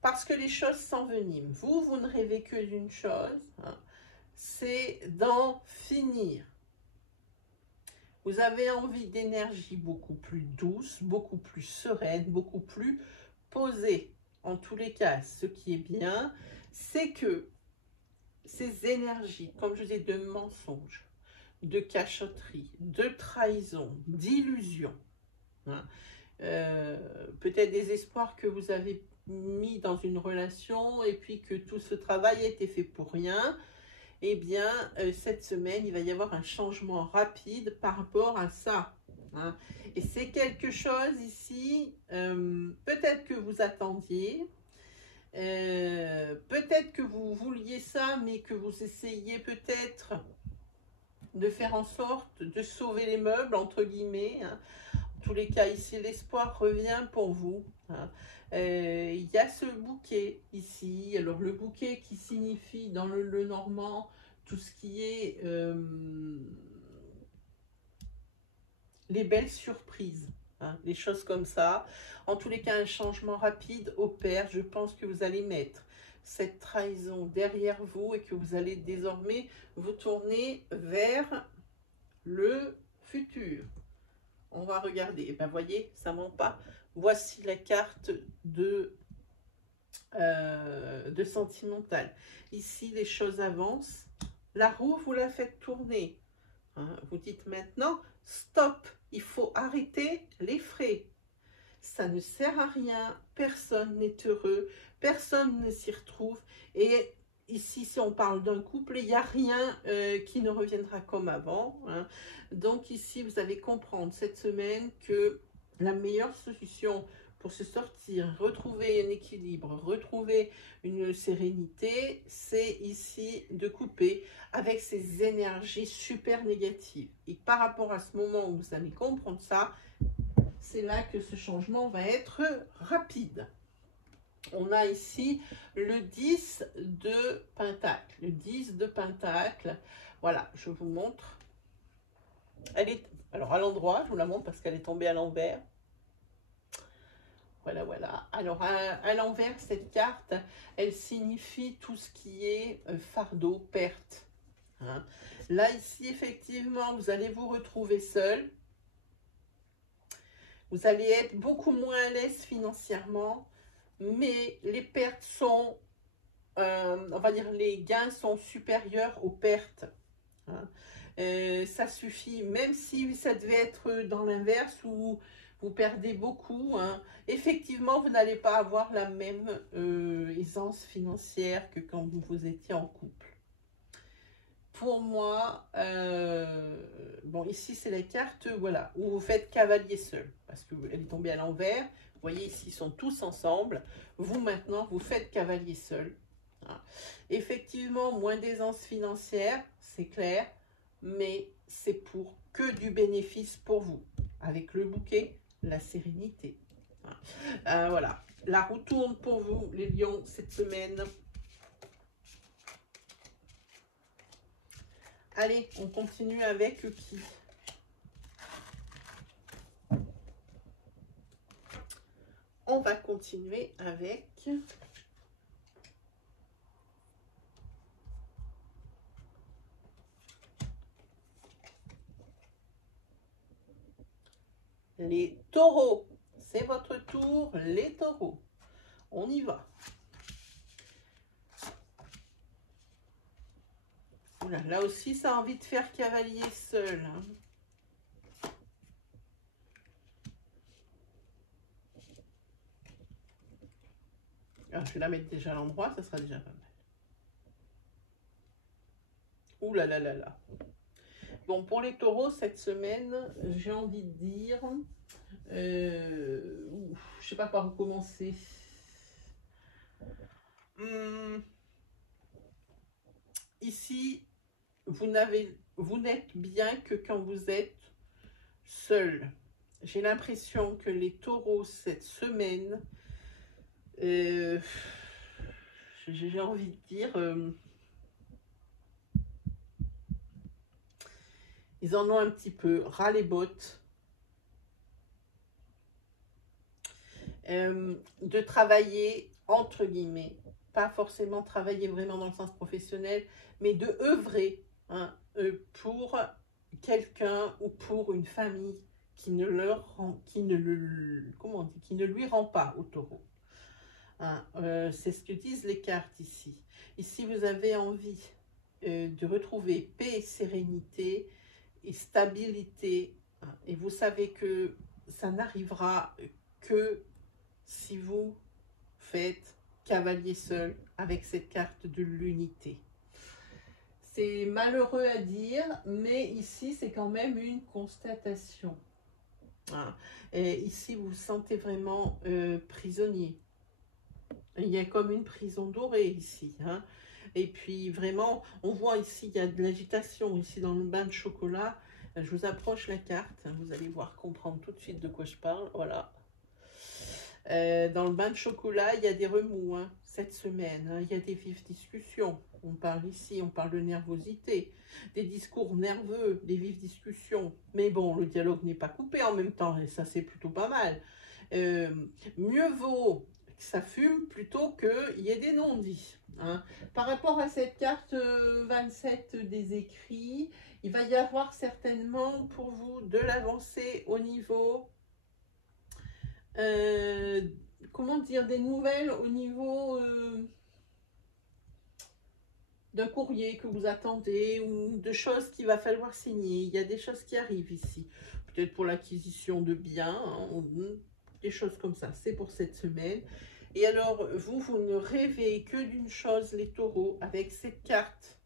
Parce que les choses s'enveniment. Vous ne rêvez que d'une chose, hein, c'est d'en finir. Vous avez envie d'énergie beaucoup plus douce, beaucoup plus sereine, beaucoup plus posée. En tous les cas, ce qui est bien, c'est que ces énergies, comme je dis, de mensonges, de cachotterie, de trahison, d'illusion, hein, peut-être des espoirs que vous avez mis dans une relation et puis que tout ce travail a été fait pour rien, eh bien, cette semaine, il va y avoir un changement rapide par rapport à ça. Hein. Et c'est quelque chose ici, peut-être que vous attendiez, peut-être que vous vouliez ça, mais que vous essayez peut-être de faire en sorte de sauver les meubles, entre guillemets. Hein. En tous les cas, ici, l'espoir revient pour vous. Hein. Il y a ce bouquet ici. Alors, le bouquet qui signifie dans le normand tout ce qui est les belles surprises. Hein, les choses comme ça. En tous les cas, un changement rapide opère. Je pense que vous allez mettre cette trahison derrière vous et que vous allez désormais vous tourner vers le futur. On va regarder. Et ben, voyez, ça ne ment pas. Voici la carte de sentimental. Ici, les choses avancent. La roue, vous la faites tourner. Hein, vous dites maintenant, stop, il faut arrêter les frais. Ça ne sert à rien, personne n'est heureux, personne ne s'y retrouve. Et ici, si on parle d'un couple, il n'y a rien qui ne reviendra comme avant. Hein. Donc ici, vous allez comprendre cette semaine que la meilleure solution pour se sortir, retrouver un équilibre, retrouver une sérénité, c'est ici de couper avec ces énergies super négatives. Et par rapport à ce moment où vous allez comprendre ça, c'est là que ce changement va être rapide. On a ici le 10 de Pentacle. Le 10 de Pentacle, voilà, je vous montre. Elle est, alors à l'endroit, je vous la montre parce qu'elle est tombée à l'envers. Voilà, voilà. Alors, à l'envers, cette carte, elle signifie tout ce qui est fardeau, perte. Hein. Là, ici, effectivement, vous allez vous retrouver seul. Vous allez être beaucoup moins à l'aise financièrement, mais les pertes sont, on va dire, les gains sont supérieurs aux pertes. Hein. Ça suffit, même si ça devait être dans l'inverse où vous perdez beaucoup, hein, effectivement, vous n'allez pas avoir la même aisance financière que quand vous étiez en couple. pour moi, bon, ici, c'est la carte, voilà, où vous faites cavalier seul, parce qu'elle est tombée à l'envers. Vous voyez, ici, ils sont tous ensemble. Vous, maintenant, vous faites cavalier seul. Hein. Effectivement, moins d'aisance financière, c'est clair, mais c'est pour que du bénéfice pour vous. Avec le bouquet, la sérénité. Hein. Voilà, la roue tourne pour vous, les lions, cette semaine. Allez, on continue avec qui? On va continuer avec les taureaux. C'est votre tour, les taureaux. On y va. Oula, là aussi, ça a envie de faire cavalier seul. Hein. Alors, je vais la mettre déjà à l'endroit, ça sera déjà pas mal. Ouh là là là là. Bon, pour les taureaux, cette semaine, j'ai envie de dire... je sais pas par où commencer. Ici, vous n'êtes bien que quand vous êtes seul. J'ai l'impression que les taureaux, cette semaine, j'ai envie de dire, ils en ont un petit peu ras les bottes. De travailler, entre guillemets, pas forcément travailler vraiment dans le sens professionnel, mais de œuvrer hein, pour quelqu'un ou pour une famille qui ne lui rend pas au taureau. Hein, c'est ce que disent les cartes ici. Ici, vous avez envie de retrouver paix, sérénité et stabilité. Hein, et vous savez que ça n'arrivera que si vous faites cavalier seul avec cette carte de l'unité. C'est malheureux à dire, mais ici, c'est quand même une constatation. Ah. Et ici, vous vous sentez vraiment prisonnier. Il y a comme une prison dorée ici. Hein. Et puis, vraiment, on voit ici, il y a de l'agitation. Ici, dans le bain de chocolat, je vous approche la carte. Vous allez voir comprendre tout de suite de quoi je parle. Voilà. Dans le bain de chocolat, il y a des remous hein, cette semaine. Hein, il y a des vives discussions. On parle ici, on parle de nervosité, des discours nerveux, des vives discussions. Mais bon, le dialogue n'est pas coupé en même temps et ça, c'est plutôt pas mal. Mieux vaut que ça fume plutôt qu'il y ait des non-dits. Hein. Par rapport à cette carte 27 des écrits, il va y avoir certainement pour vous de l'avancée au niveau... comment dire, des nouvelles au niveau d'un courrier que vous attendez ou de choses qu'il va falloir signer. Il y a des choses qui arrivent ici. Peut-être pour l'acquisition de biens, hein, des choses comme ça. C'est pour cette semaine. Et alors, vous ne rêvez que d'une chose, les taureaux, avec cette carte.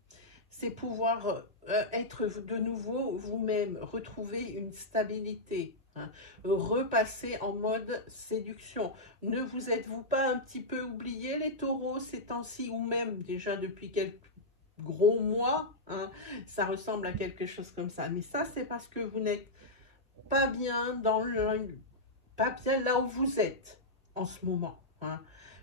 C'est pouvoir être de nouveau vous-même, retrouver une stabilité. Hein, repasser en mode séduction. Ne vous êtes-vous pas un petit peu oublié les taureaux ces temps-ci ou même déjà depuis quelques gros mois hein, ça ressemble à quelque chose comme ça. Mais ça c'est parce que vous n'êtes pas bien pas bien là où vous êtes en ce moment. Hein.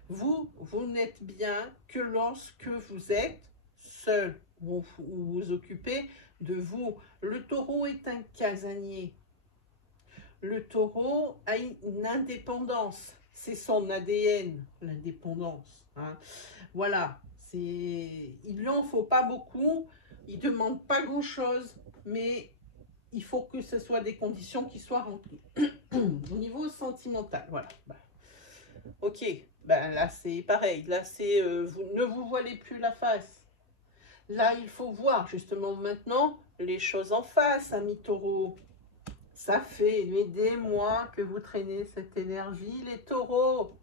Vous n'êtes bien que lorsque vous êtes seul ou vous occupez de vous. Le taureau est un casanier. Le taureau a une indépendance. C'est son ADN, l'indépendance. Hein. Voilà. Il lui en faut pas beaucoup. Il ne demande pas grand-chose. Mais il faut que ce soit des conditions qui soient remplies. Au niveau sentimental, voilà. Ok. Là, c'est pareil. Là, c'est ne vous voilez plus la face. Là, il faut voir justement maintenant les choses en face, ami taureau. Ça fait des mois que vous traînez cette énergie, les taureaux.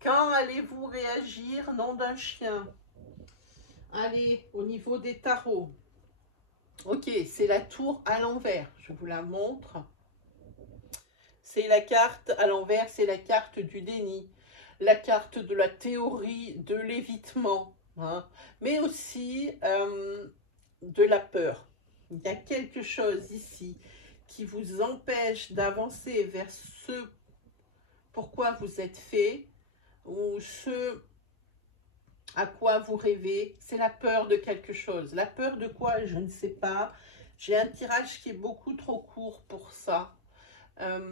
Quand allez-vous réagir, nom d'un chien? Allez, au niveau des tarots. Ok, c'est la tour à l'envers. Je vous la montre. C'est la carte à l'envers, c'est la carte du déni, la carte de la théorie de l'évitement, hein, mais aussi de la peur. Il y a quelque chose ici qui vous empêche d'avancer vers ce pourquoi vous êtes fait ou ce à quoi vous rêvez. C'est la peur de quelque chose. La peur de quoi? Je ne sais pas. J'ai un tirage qui est beaucoup trop court pour ça.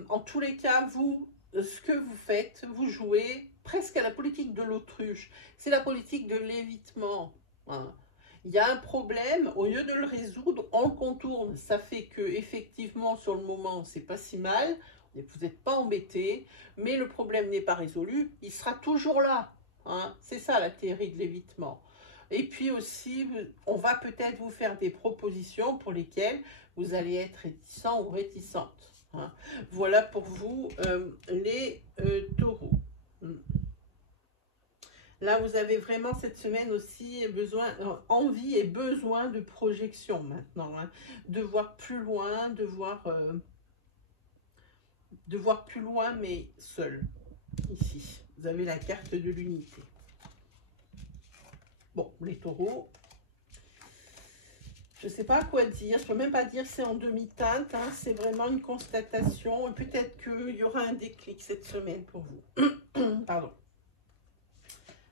En tous les cas, vous, ce que vous faites, vous jouez presque à la politique de l'autruche. C'est la politique de l'évitement. Hein. Il y a un problème, au lieu de le résoudre, on le contourne. Ça fait que, effectivement, sur le moment, c'est pas si mal. Vous n'êtes pas embêté, mais le problème n'est pas résolu. Il sera toujours là. Hein. C'est ça la théorie de l'évitement. Et puis aussi, on va peut-être vous faire des propositions pour lesquelles vous allez être réticent ou réticente. Hein. Voilà pour vous les taureaux. Là, vous avez vraiment cette semaine aussi besoin, envie et besoin de projection maintenant. Hein. De voir plus loin, de voir plus loin, mais seul. Ici, vous avez la carte de l'unité. Bon, les taureaux, je ne sais pas quoi dire, je ne peux même pas dire c'est en demi-teinte, hein, c'est vraiment une constatation. Peut-être qu'il y aura un déclic cette semaine pour vous. Pardon.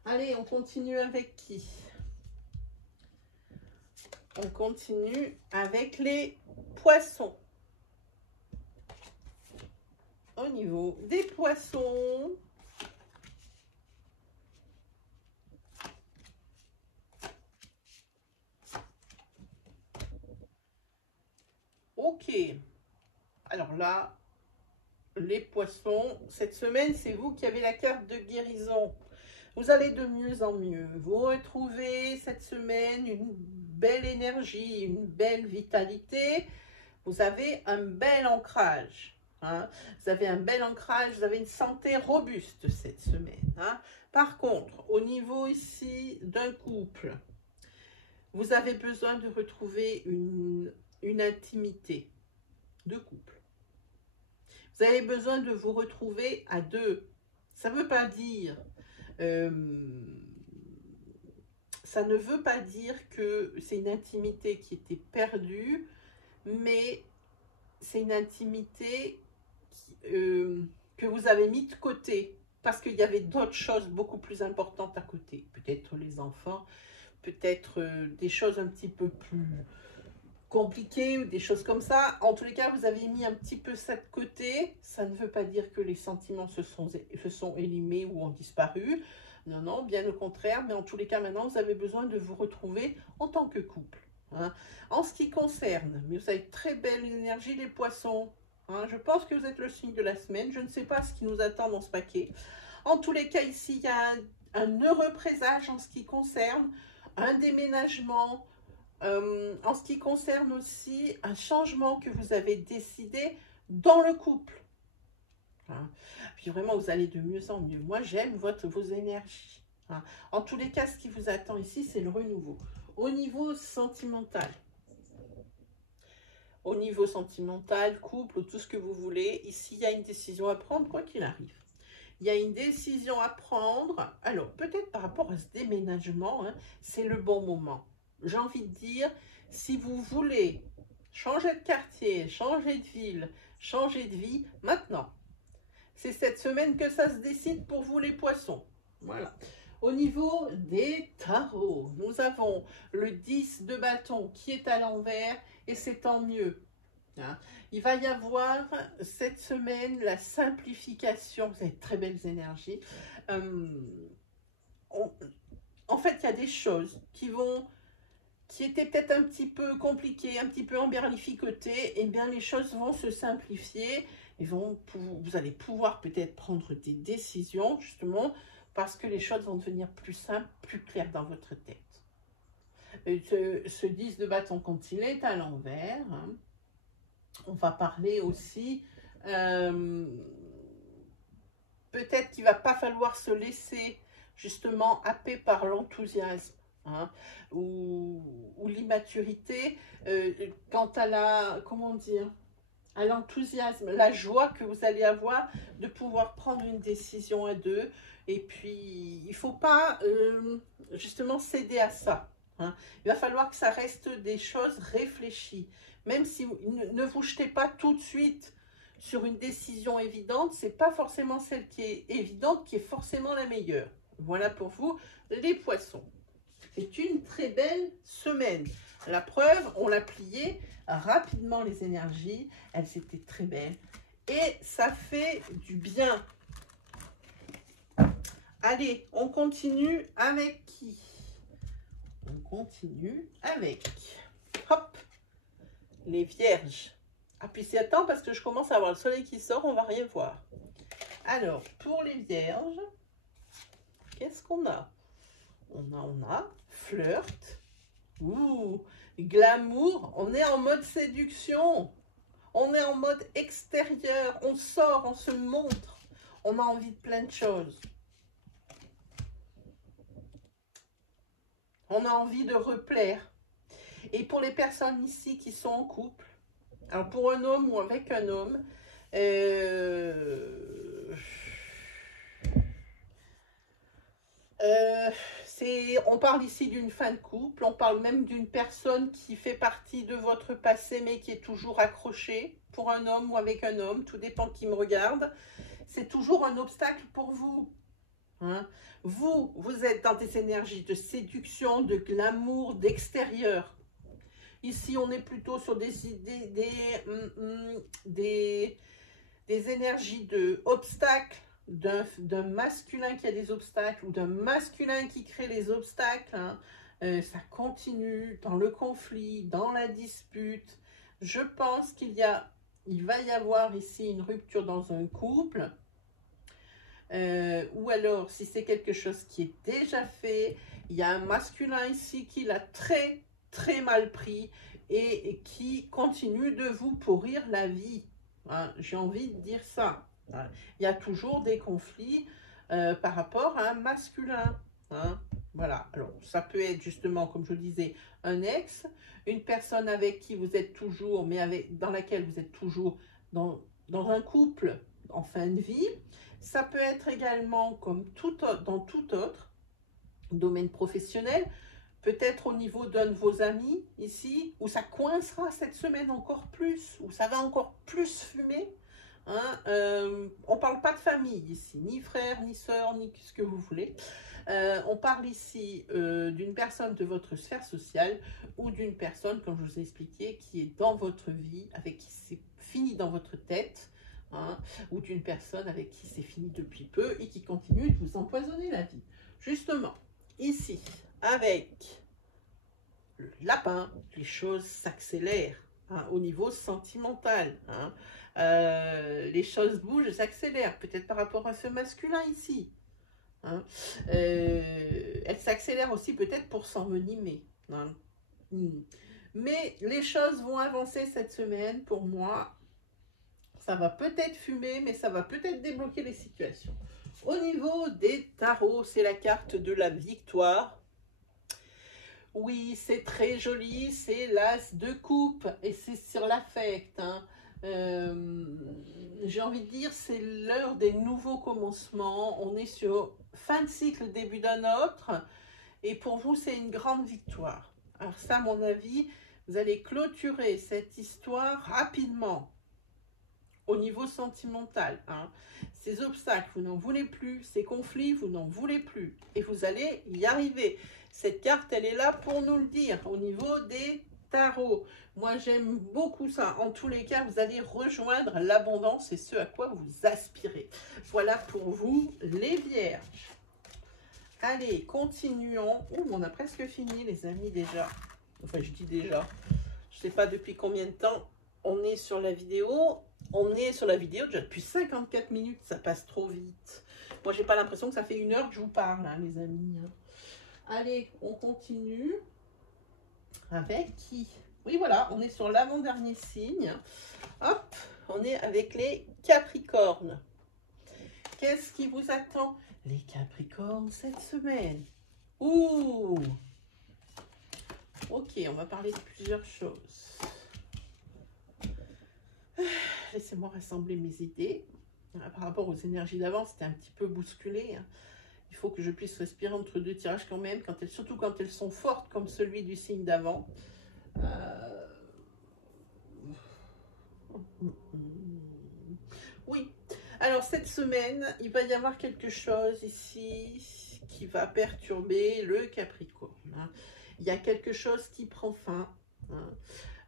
Allez, on continue avec qui? On continue avec les poissons. Au niveau des poissons, ok. Alors là, les poissons, cette semaine, c'est vous qui avez la carte de guérison. Vous allez de mieux en mieux. Vous retrouvez cette semaine une belle énergie, une belle vitalité. Vous avez un bel ancrage. Hein. Vous avez un bel ancrage, vous avez une santé robuste cette semaine. Hein. Par contre, au niveau ici d'un couple, vous avez besoin de retrouver une intimité de couple. Vous avez besoin de vous retrouver à deux. Ça ne veut pas dire... ça ne veut pas dire que c'est une intimité qui était perdue, mais c'est une intimité que vous avez mis de côté parce qu'il y avait d'autres choses beaucoup plus importantes à côté. Peut-être les enfants, peut-être des choses un petit peu plus compliquées ou des choses comme ça. En tous les cas, vous avez mis un petit peu ça de côté. Ça ne veut pas dire que les sentiments se sont élimés ou ont disparu. Non, non, bien au contraire. Mais en tous les cas, maintenant, vous avez besoin de vous retrouver en tant que couple. Hein. En ce qui concerne, mais vous avez très belle énergie, les poissons. Hein, je pense que vous êtes le signe de la semaine. Je ne sais pas ce qui nous attend dans ce paquet. En tous les cas, ici, il y a un heureux présage en ce qui concerne un déménagement, en ce qui concerne aussi un changement que vous avez décidé dans le couple. Hein. Puis vraiment, vous allez de mieux en mieux. Moi, j'aime vos énergies. Hein. En tous les cas, ce qui vous attend ici, c'est le renouveau. Au niveau sentimental, couple, tout ce que vous voulez, ici, il y a une décision à prendre, quoi qu'il arrive. Il y a une décision à prendre. Alors, peut-être par rapport à ce déménagement, hein, c'est le bon moment. J'ai envie de dire, si vous voulez changer de quartier, changer de ville, changer de vie, maintenant. C'est cette semaine que ça se décide pour vous les poissons. Voilà. Au niveau des tarots, nous avons le 10 de bâton qui est à l'envers et c'est tant mieux. Hein. Il va y avoir cette semaine la simplification, vous avez de très belles énergies. En fait, il y a des choses qui étaient peut-être un petit peu compliquées, un petit peu emberlificotées, et bien les choses vont se simplifier et vous allez pouvoir peut-être prendre des décisions justement parce que les choses vont devenir plus simples, plus claires dans votre tête. Ce 10 de bâton quand il est à l'envers, hein, on va parler aussi, peut-être qu'il ne va pas falloir se laisser justement happer par l'enthousiasme. hein, ou l'immaturité quant à la, comment dire, à l'enthousiasme, la joie que vous allez avoir de pouvoir prendre une décision à deux. Et puis, il ne faut pas justement céder à ça. Hein. Il va falloir que ça reste des choses réfléchies. Même si ne vous jetez pas tout de suite sur une décision évidente, ce n'est pas forcément celle qui est évidente qui est forcément la meilleure. Voilà pour vous, les poissons. C'est une très belle semaine. La preuve, on l'a plié rapidement les énergies. Elles étaient très belles. Et ça fait du bien. Allez, on continue avec qui? On continue avec, hop, les vierges. Ah, puis c'est temps parce que je commence à avoir le soleil qui sort, on va rien voir. Alors, pour les vierges, qu'est-ce qu'on a? On a flirt, ouh, glamour, on est en mode séduction, on est en mode extérieur, on sort, on se montre, on a envie de plein de choses. On a envie de replaire. Et pour les personnes ici qui sont en couple, alors pour un homme ou avec un homme, on parle ici d'une fin de couple, on parle même d'une personne qui fait partie de votre passé mais qui est toujours accrochée pour un homme ou avec un homme, tout dépend qui me regarde. C'est toujours un obstacle pour vous. Hein? Vous êtes dans des énergies de séduction, de glamour, d'extérieur. Ici, on est plutôt sur des idées, des énergies de obstacles, d'un masculin qui a des obstacles ou d'un masculin qui crée les obstacles. Hein. Ça continue dans le conflit, dans la dispute. Je pense il va y avoir ici une rupture dans un couple. Ou alors, si c'est quelque chose qui est déjà fait, il y a un masculin ici qui l'a très mal pris et qui continue de vous pourrir la vie. Hein, j'ai envie de dire ça. Hein. Il y a toujours des conflits par rapport à un masculin. Hein. Voilà, alors ça peut être justement, comme je disais, un ex, une personne avec qui vous êtes toujours, mais dans laquelle vous êtes toujours dans un couple en fin de vie. Ça peut être également comme dans tout autre domaine professionnel, peut-être au niveau d'un de vos amis ici, où ça coincera cette semaine encore plus, où ça va encore plus fumer. Hein, on ne parle pas de famille ici, ni frère, ni soeur, ni ce que vous voulez. On parle ici d'une personne de votre sphère sociale ou d'une personne, comme je vous ai expliqué, qui est dans votre vie, avec qui c'est fini dans votre tête, hein, ou d'une personne avec qui c'est fini depuis peu et qui continue de vous empoisonner la vie. Justement, ici, avec le lapin, les choses s'accélèrent. Hein, au niveau sentimental, hein. Les choses bougent, s'accélèrent, peut-être par rapport à ce masculin ici. Hein. Elle s'accélère aussi peut-être pour s'envenimer. Hein. Mais les choses vont avancer cette semaine pour moi. Ça va peut-être fumer, mais ça va peut-être débloquer les situations. Au niveau des tarots, c'est la carte de la victoire. Oui, c'est très joli, c'est l'as de coupe et c'est sur l'affect. Hein. J'ai envie de dire, c'est l'heure des nouveaux commencements. On est sur fin de cycle, début d'un autre. Et pour vous, c'est une grande victoire. Alors ça, à mon avis, vous allez clôturer cette histoire rapidement. Au niveau sentimental, hein. Ces obstacles, vous n'en voulez plus. Ces conflits, vous n'en voulez plus. Et vous allez y arriver. Cette carte, elle est là pour nous le dire. Au niveau des tarots, moi, j'aime beaucoup ça. En tous les cas, vous allez rejoindre l'abondance et ce à quoi vous aspirez. Voilà pour vous, les vierges. Allez, continuons. Ouh, on a presque fini, les amis, déjà. Enfin, je dis déjà. Je ne sais pas depuis combien de temps on est sur la vidéo. On est sur la vidéo déjà depuis 54 minutes, ça passe trop vite. Moi, j'ai pas l'impression que ça fait 1 heure que je vous parle, hein, les amis. Allez, on continue. Avec qui? Oui, voilà, on est sur l'avant-dernier signe. Hop, on est avec les Capricornes. Qu'est-ce qui vous attend, les Capricornes, cette semaine? Ouh, Ok, on va parler de plusieurs choses. Laissez-moi rassembler mes idées. Par rapport aux énergies d'avant, c'était un petit peu bousculé. Il faut que je puisse respirer entre deux tirages quand même, surtout quand elles sont fortes comme celui du signe d'avant. Oui. Alors cette semaine, il va y avoir quelque chose ici qui va perturber le Capricorne. Il y a quelque chose qui prend fin.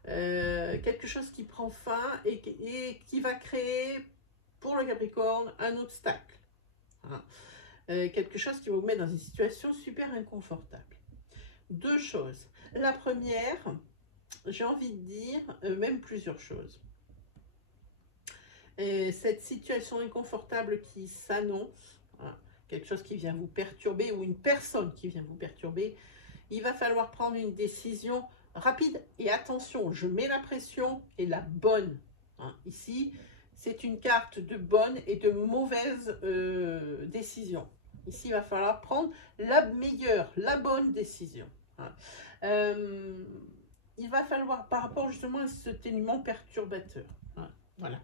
Quelque chose qui prend fin et qui va créer pour le Capricorne un obstacle. Quelque chose qui va vous mettre dans une situation super inconfortable. Deux choses. La première, j'ai envie de dire même plusieurs choses. Cette situation inconfortable qui s'annonce, quelque chose qui vient vous perturber ou une personne qui vient vous perturber, il va falloir prendre une décision rapide et attention, je mets la pression et la bonne. Ici, c'est une carte de bonne et de mauvaise décision. Ici, il va falloir prendre la meilleure, la bonne décision. Il va falloir, par rapport justement à cet élément perturbateur, voilà,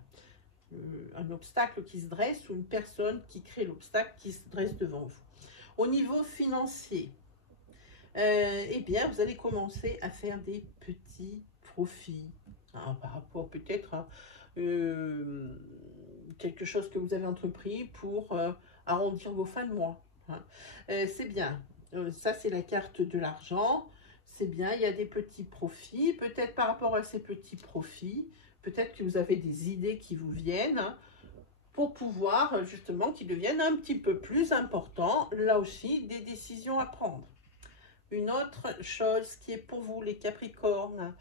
un obstacle qui se dresse ou une personne qui crée l'obstacle qui se dresse devant vous. Au niveau financier, eh bien, vous allez commencer à faire des petits profits par rapport peut-être à quelque chose que vous avez entrepris pour arrondir vos fins de mois. C'est bien. Ça, c'est la carte de l'argent. C'est bien, il y a des petits profits. Peut-être par rapport à ces petits profits, peut-être que vous avez des idées qui vous viennent pour pouvoir, justement, qui deviennent un petit peu plus importants. Là aussi, des décisions à prendre. Une autre chose qui est pour vous, les Capricornes,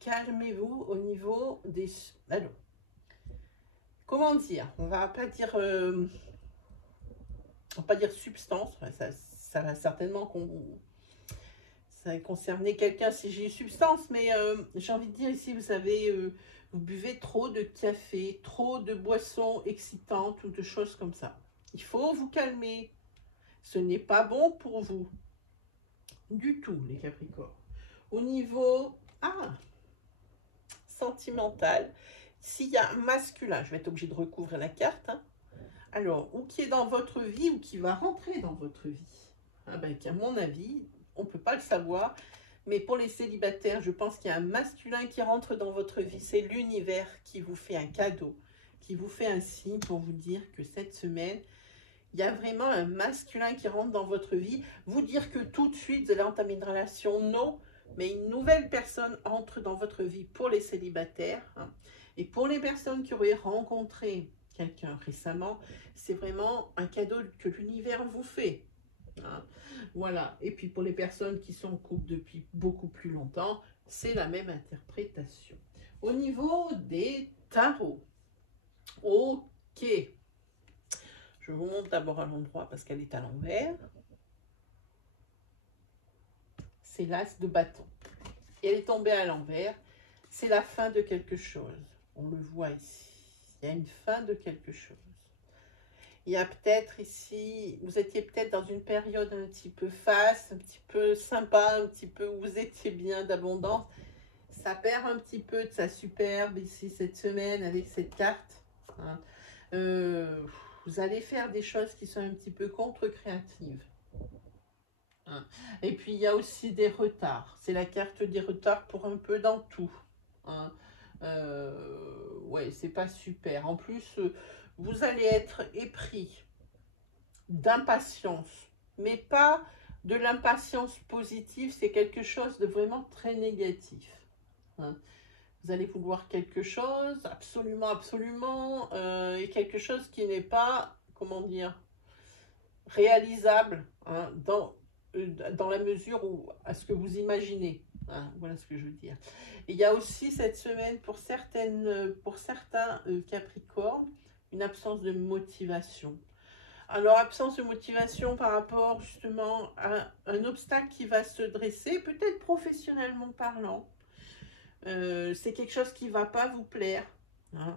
calmez-vous au niveau des... Alors, comment dire? On va pas dire... on va pas dire substance, ça va certainement concerner quelqu'un si j'ai substance, mais j'ai envie de dire ici, vous savez, vous buvez trop de café, trop de boissons excitantes ou de choses comme ça. Il faut vous calmer. Ce n'est pas bon pour vous. Du tout, les Capricornes. Au niveau sentimental, s'il y a un masculin, je vais être obligée de recouvrir la carte, alors, ou qui est dans votre vie ou qui va rentrer dans votre vie, à mon avis, on ne peut pas le savoir, mais pour les célibataires, je pense qu'il y a un masculin qui rentre dans votre vie, c'est l'univers qui vous fait un cadeau, qui vous fait un signe pour vous dire que cette semaine, il y a vraiment un masculin qui rentre dans votre vie. Vous dire que tout de suite, vous allez entamer une relation, non. Mais une nouvelle personne entre dans votre vie pour les célibataires. Et pour les personnes qui auraient rencontré quelqu'un récemment, c'est vraiment un cadeau que l'univers vous fait. Voilà. Et puis pour les personnes qui sont en couple depuis beaucoup plus longtemps, c'est la même interprétation. Au niveau des tarots, ok. Je vous montre d'abord à l'endroit parce qu'elle est à l'envers. C'est l'as de bâton. Et elle est tombée à l'envers. C'est la fin de quelque chose. On le voit ici. Il y a une fin de quelque chose. Il y a peut-être ici, vous étiez peut-être dans une période un petit peu faste, un petit peu sympa, un petit peu où vous étiez bien d'abondance. Ça perd un petit peu de sa superbe ici cette semaine avec cette carte. Vous allez faire des choses qui sont un petit peu contre-créatives. Et puis, il y a aussi des retards. C'est la carte des retards pour un peu dans tout. Ouais, c'est pas super. En plus, vous allez être épris d'impatience. Mais pas de l'impatience positive. C'est quelque chose de vraiment très négatif. Vous allez vouloir quelque chose, absolument, absolument, et quelque chose qui n'est pas, comment dire, réalisable dans la mesure où, à ce que vous imaginez. Voilà ce que je veux dire. Et il y a aussi cette semaine, pour certains Capricornes, une absence de motivation. Alors, absence de motivation par rapport justement à un obstacle qui va se dresser, peut-être professionnellement parlant. C'est quelque chose qui ne va pas vous plaire.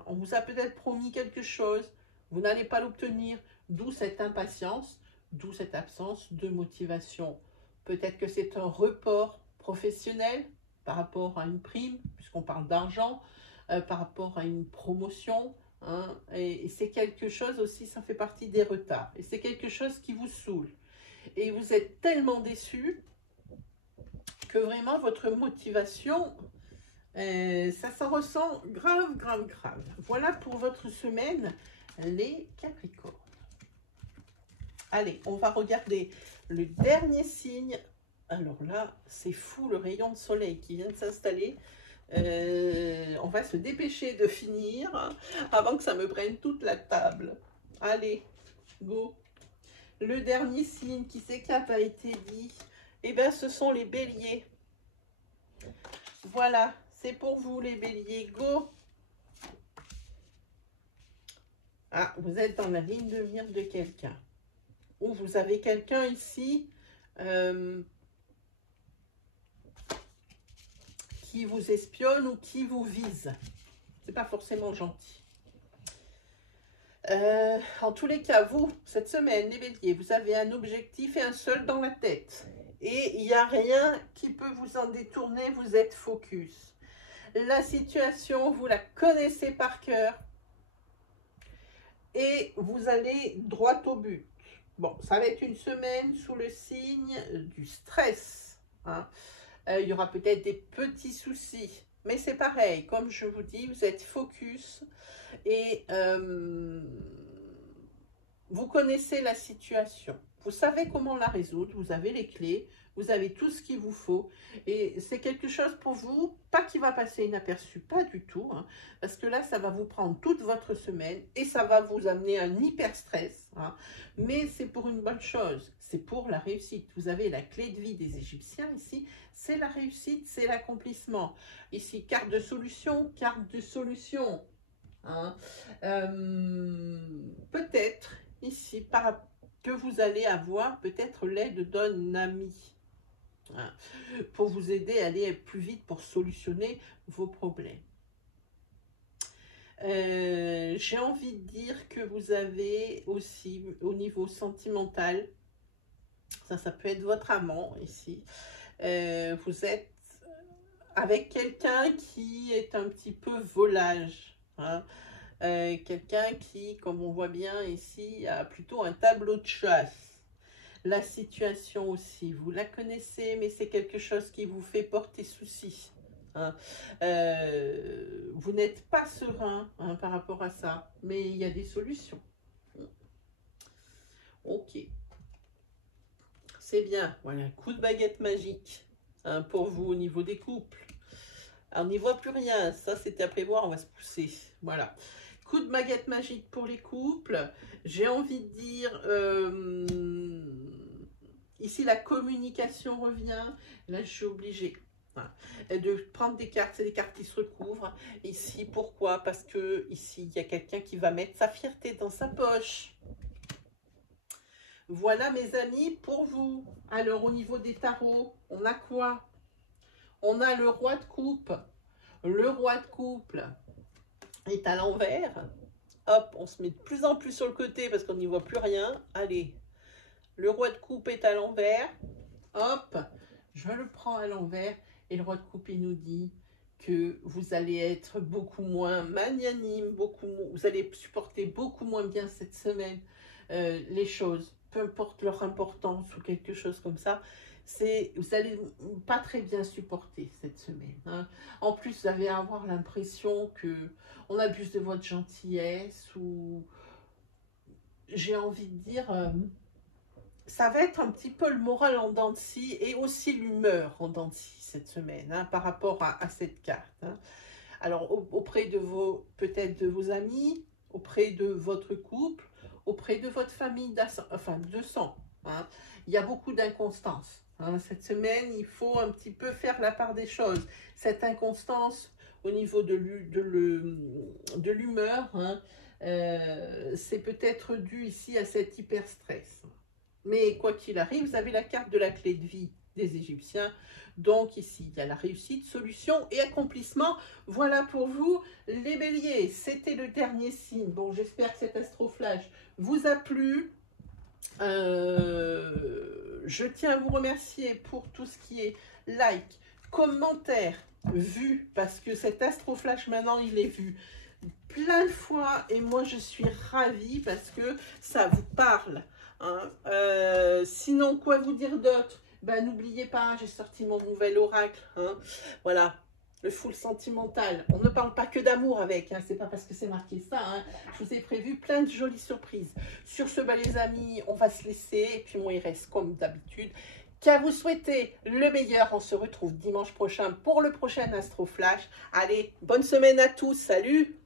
On vous a peut-être promis quelque chose, vous n'allez pas l'obtenir, d'où cette impatience, d'où cette absence de motivation Peut-être que c'est un report professionnel par rapport à une prime, puisqu'on parle d'argent, par rapport à une promotion. Hein, et c'est quelque chose aussi, ça fait partie des retards. Et c'est quelque chose qui vous saoule. Et vous êtes tellement déçu que vraiment votre motivation, ça s'en ressent grave, grave, grave. Voilà pour votre semaine, les Capricornes. Allez, on va regarder le dernier signe. Alors là, c'est fou le rayon de soleil qui vient de s'installer. On va se dépêcher de finir avant que ça me prenne toute la table. Allez, go. Le dernier signe, qui c'est qui n'a pas été dit? Eh bien, ce sont les béliers. Voilà, c'est pour vous les béliers. Go. Ah, vous êtes dans la ligne de mire de quelqu'un. Ou vous avez quelqu'un ici qui vous espionne ou qui vous vise. C'est pas forcément gentil. En tous les cas, vous, cette semaine, les béliers, vous avez un objectif et un seul dans la tête. Et il n'y a rien qui peut vous en détourner, vous êtes focus. La situation, vous la connaissez par cœur. Et vous allez droit au but. Bon, ça va être une semaine sous le signe du stress. Hein. Il y aura peut-être des petits soucis. Mais c'est pareil, comme je vous dis, vous êtes focus. Et vous connaissez la situation. Vous savez comment la résoudre. Vous avez les clés. Vous avez tout ce qu'il vous faut. Et c'est quelque chose pour vous, pas qui va passer inaperçu, pas du tout. Hein, parce que là, ça va vous prendre toute votre semaine et ça va vous amener un hyper stress. Hein, mais c'est pour une bonne chose. C'est pour la réussite. Vous avez la clé de vie des Égyptiens ici. C'est la réussite, c'est l'accomplissement. Ici, carte de solution, carte de solution. Hein, peut-être ici, que vous allez avoir peut-être l'aide d'un ami. Hein, pour vous aider à aller plus vite pour solutionner vos problèmes. J'ai envie de dire que vous avez aussi au niveau sentimental, ça peut être votre amant ici, vous êtes avec quelqu'un qui est un petit peu volage, hein, quelqu'un qui, comme on voit bien ici, a plutôt un tableau de chasse. La situation aussi, vous la connaissez, mais c'est quelque chose qui vous fait porter souci. Hein. Vous n'êtes pas serein hein, par rapport à ça, mais il y a des solutions. Ok. C'est bien. Voilà, coup de baguette magique hein, pour vous au niveau des couples. Alors, on n'y voit plus rien. Ça, c'était à prévoir, on va se pousser. Voilà. Coup de baguette magique pour les couples. J'ai envie de dire, ici la communication revient. Là, je suis obligée de prendre des cartes. C'est des cartes qui se recouvrent. Ici, pourquoi? Parce que ici, il y a quelqu'un qui va mettre sa fierté dans sa poche. Voilà, mes amis, pour vous. Alors, au niveau des tarots, on a quoi? On a le roi de coupe. Le roi de couple est à l'envers. Hop, on se met de plus en plus sur le côté parce qu'on n'y voit plus rien. Allez, le roi de coupe est à l'envers. Hop, je le prends à l'envers. Et le roi de coupe, il nous dit que vous allez être beaucoup moins magnanime, vous allez supporter beaucoup moins bien cette semaine les choses, peu importe leur importance ou quelque chose comme ça. Vous n'allez pas très bien supporter cette semaine. Hein. En plus, vous allez avoir l'impression qu'on abuse de votre gentillesse ou, j'ai envie de dire, ça va être un petit peu le moral en dents de scie et aussi l'humeur en dents de scie cette semaine hein, par rapport à cette carte. Hein. Alors, auprès de peut-être de vos amis, auprès de votre couple, auprès de votre famille, de sang. Hein. Il y a beaucoup d'inconstance. Hein. Cette semaine, il faut un petit peu faire la part des choses. Cette inconstance au niveau de l'humeur, hein, c'est peut-être dû ici à cet hyper stress. Mais quoi qu'il arrive, vous avez la carte de la clé de vie des Égyptiens. Donc ici, il y a la réussite, solution et accomplissement. Voilà pour vous, les béliers. C'était le dernier signe. Bon, j'espère que cet astroflash vous a plu. Je tiens à vous remercier pour tout ce qui est like, commentaire, vu, parce que cet Astroflash maintenant il est vu plein de fois et moi je suis ravie parce que ça vous parle. Hein. Sinon, quoi vous dire d'autre? Ben, n'oubliez pas, j'ai sorti mon nouvel oracle. Hein. Voilà. Le full sentimental. On ne parle pas que d'amour avec, hein. C'est pas parce que c'est marqué ça. Hein. Je vous ai prévu plein de jolies surprises. Sur ce, ben, les amis, on va se laisser. Et puis moi, il reste comme d'habitude qu'à vous souhaiter le meilleur. On se retrouve dimanche prochain pour le prochain Astro Flash. Allez, bonne semaine à tous. Salut!